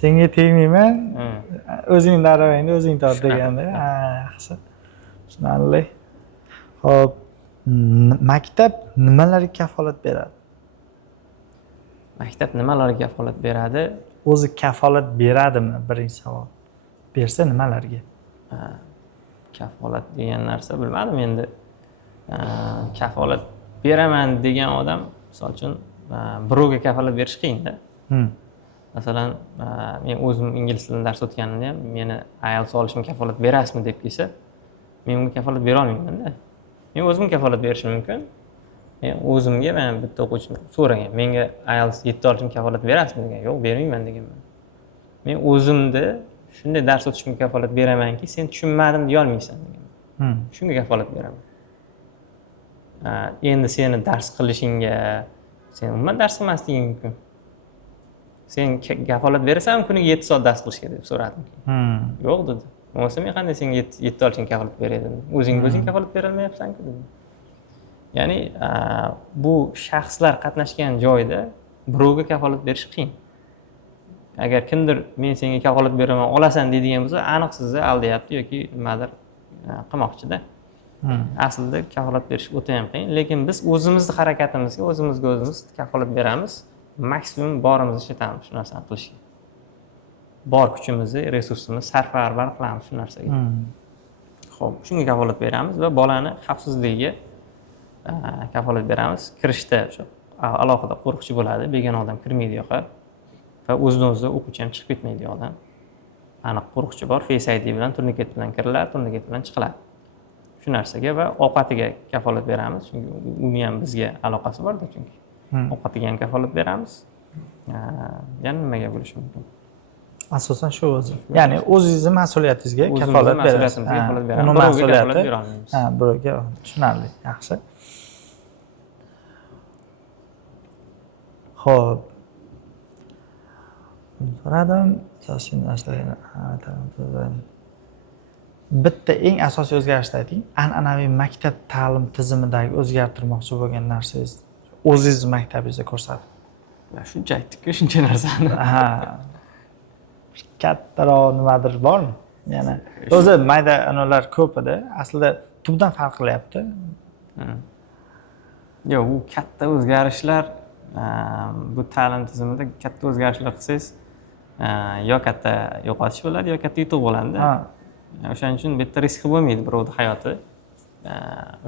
Senga tegmayman, o'zing daravangni o'zing top deganda. Yaxshi. Tushunarli. Xo'p, maktab nimalarga kafolat beradi? Maktab nimalarga kafolat beradi? O'zi kafolat beradimi? Birinchi savol. Bersa nimalarga? Kafolat degan narsa bilmadim endi. Kafolat beraman degan odam, misol uchun, birovga kafolat berish qiyin-da. Masalan, men o'zim ingliz tilida dars o'tganimda ham meni IELTS olishimga kafolat berasizmi deb kelsa, men unga kafolat bera olmayman-da. Men o'zim kafolat berishim mumkin. Men o'zimga mana bitta o'quvchim so'ragan, menga IELTS 7 olishimga kafolat berasizmi degan. Yo'q, bermayman deganman. Men o'zimda shunday dars o'tishimga kafolat beramanki, sen tushunmadim deya olmaysan deganman. Shunga kafolat beraman. Endi seni dars qilishingga sen umuman dars qilmasliging mumkin. Sen kafolat berasan kuniga 7 soat dars qilishga deb so'radim. Yo'q dedi. Bo'lmasa men qanday senga 7 olishingga kafolat beray dedim. O'zing kafolat bera olmayapsan-ku dedim. Ya'ni bu shaxslar qatnashgan joyda birovga kafolat berish qiyin. Agar kimdir men senga kafolat beraman, olasan deydigan bo'lsa, aniq sizni aldayapti yoki nimadir qilmoqchi-da. Aslida kafolat berish o'ta ham qiyin, lekin biz o'zimizning harakatimizga o'zimizga o'zimiz kafolat beramiz, maksimum borimizni ishlatamiz shu narsani qilishga. Bor kuchimizni, resursimizni sarfarbar qilamiz shu narsaga. Xo'p, shunga kafolat beramiz va bolani xavfsizligiga kafolat beramiz. Kirishda o'sha alohida qo'riqchi bo'ladi, begona odam kirmaydi yo'qa. Va o'zidan-o'zi o'quvchi ham chiqib ketmaydi odam. Aniq qo'riqchi bor, Face ID bilan, turniket bilan kiriladi, turniket bilan chiqiladi. Shu narsaga va ovqatiga kafolat beramiz, chunki uni ham bizga aloqasi bor-da chunki. Ovqatiga ham kafolat beramiz. Yana nimaga bo'lishi mumkin? Asosan shu o'zi. Ya'ni o'zingizning mas'uliyatingizga kafolat berasiz. Uni mas'uliyati birovga tushunarli, yaxshi. Xo'p. So'radim, asosiy narsalarni bitta eng asosiy o'zgarishni ayting. An'anaviy maktab ta'lim tizimidagi o'zgartirmoqchi bo'lgan narsangiz o'zingiz maktabingizda ko'rsating. Shuncha aytdik-ku, shuncha narsani. Kattaroq nimadir bormi? Ya'ni o'zi mayda analar ko'p edi. Aslida tubdan farq qilyapti. Yo'q, u katta o'zgarishlar, bu ta'lim tizimida katta o'zgarishlar qilsangiz, yo katta yo'qotish bo'ladi, yo katta yutuq bo'ladi-da. O'shaning uchun bitta risk bo'lmaydi birovning hayoti.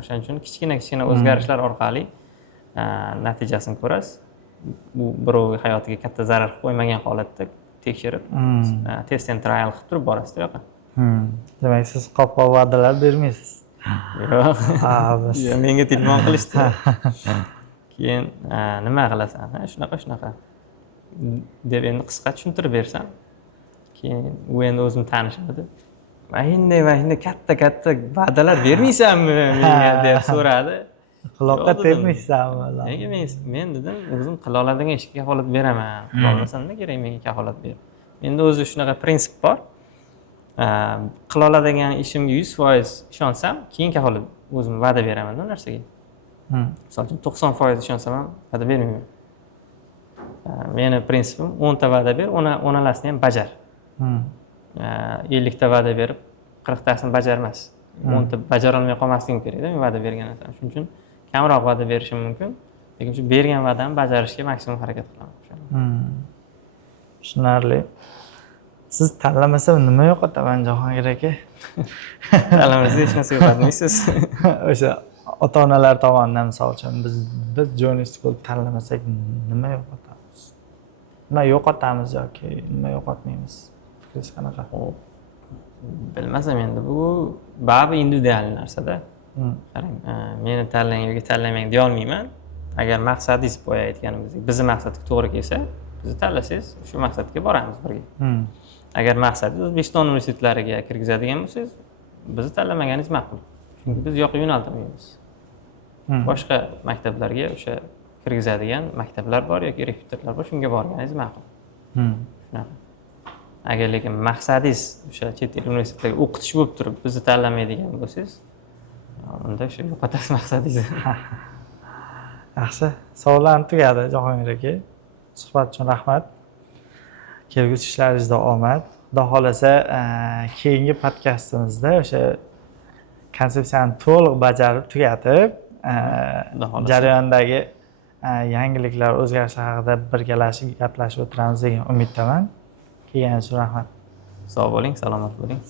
O'shaning uchun kichkina o'zgarishlar orqali natijasini ko'rasiz. Bu birovning hayotiga katta zarar qo'ymagan holatda tekshirib, test and trial qilib turib borasiz-da yo'qa. Demak, siz qop-qop va'dalar bermaysiz. Yo'q. Menga telefon qilishdi. Keyin nima qilasan? Shunaqa deb endi qisqa tushuntirib bersam, keyin u endi o'zim tanishimdi. Mana katta va'dalar bermaysanmi menga deb so'radi. Quloqqa tegmaysanmi? Nega men dedim, o'zim qila oladigan ishga kafolat beraman. Qila olmasam nima kerak menga kafolat ber. Menda o'zi shunaqa prinsip bor. Qila oladigan ishimga 100% ishonsam, keyin kafolat o'zim va'da beraman bu narsaga. Misol uchun 90% ishonsam ham va'da bermayman. Meni prinsipim 10 ta va'da ber, 10lasini ham bajar. 50 ta va'da berib 40 tasini bajarmas. 10 ta bajara olmay qolmasligim kerak-da men va'da bergan narsam. Shuning uchun kamroq va'da berishim mumkin, lekin shu bergan va'dani bajarishga maksimum harakat qilaman. tushunarli. Siz tanlamasa nima yo'qotaman Jahongir aka? Tanlamasa hech narsa yo'qotmaysiz. O'sha ota-onalar tomonidan misol uchun biz Journey School tanlamasak nima yo'qotamiz? Nima yo'qotamiz yoki nima yo'qotmaymiz? Fikringiz qanaqa? Bilmasam endi bu baribir individual narsada. Qarang, meni tanlang yoki tanlamang deya olmayman. Agar maqsadingiz boya aytganimizdek, bizni maqsadga to'g'ri kelsa, bizni tanlasangiz, shu maqsadga boramiz birga. Agar maqsadingiz O'zbekiston universitetlariga kirgizadigan bo'lsangiz, bizni tanlamaganingiz ma'qul. Chunki biz yoqqa yo'naltirmaymiz. Boshqa maktablarga o'sha kirgizadigan maktablar bor yoki repetitorlar bor, shunga borganingiz ma'qul. Shunaqa. Agar lekin maqsadingiz o'sha chet el universitetlarga o'qitish bo'lib turib, bizni tanlamaydigan bo'lsangiz, unda o'sha yo'qotasiz maqsadingizni. Yaxshi, savollarim tugadi Jahongir aka. Suhbat uchun rahmat. Kelgusi ishlaringizda omad. Xudo xolasa, keyingi podkastimizda o'sha konsepsiyani to'liq bajarib tugatib, jarayondagi yangiliklar, o'zgarishlar haqida birgalashib gaplashib o'tiramiz degan umiddaman. Kelganingiz uchun rahmat. Sog' bo'ling, salomat bo'ling.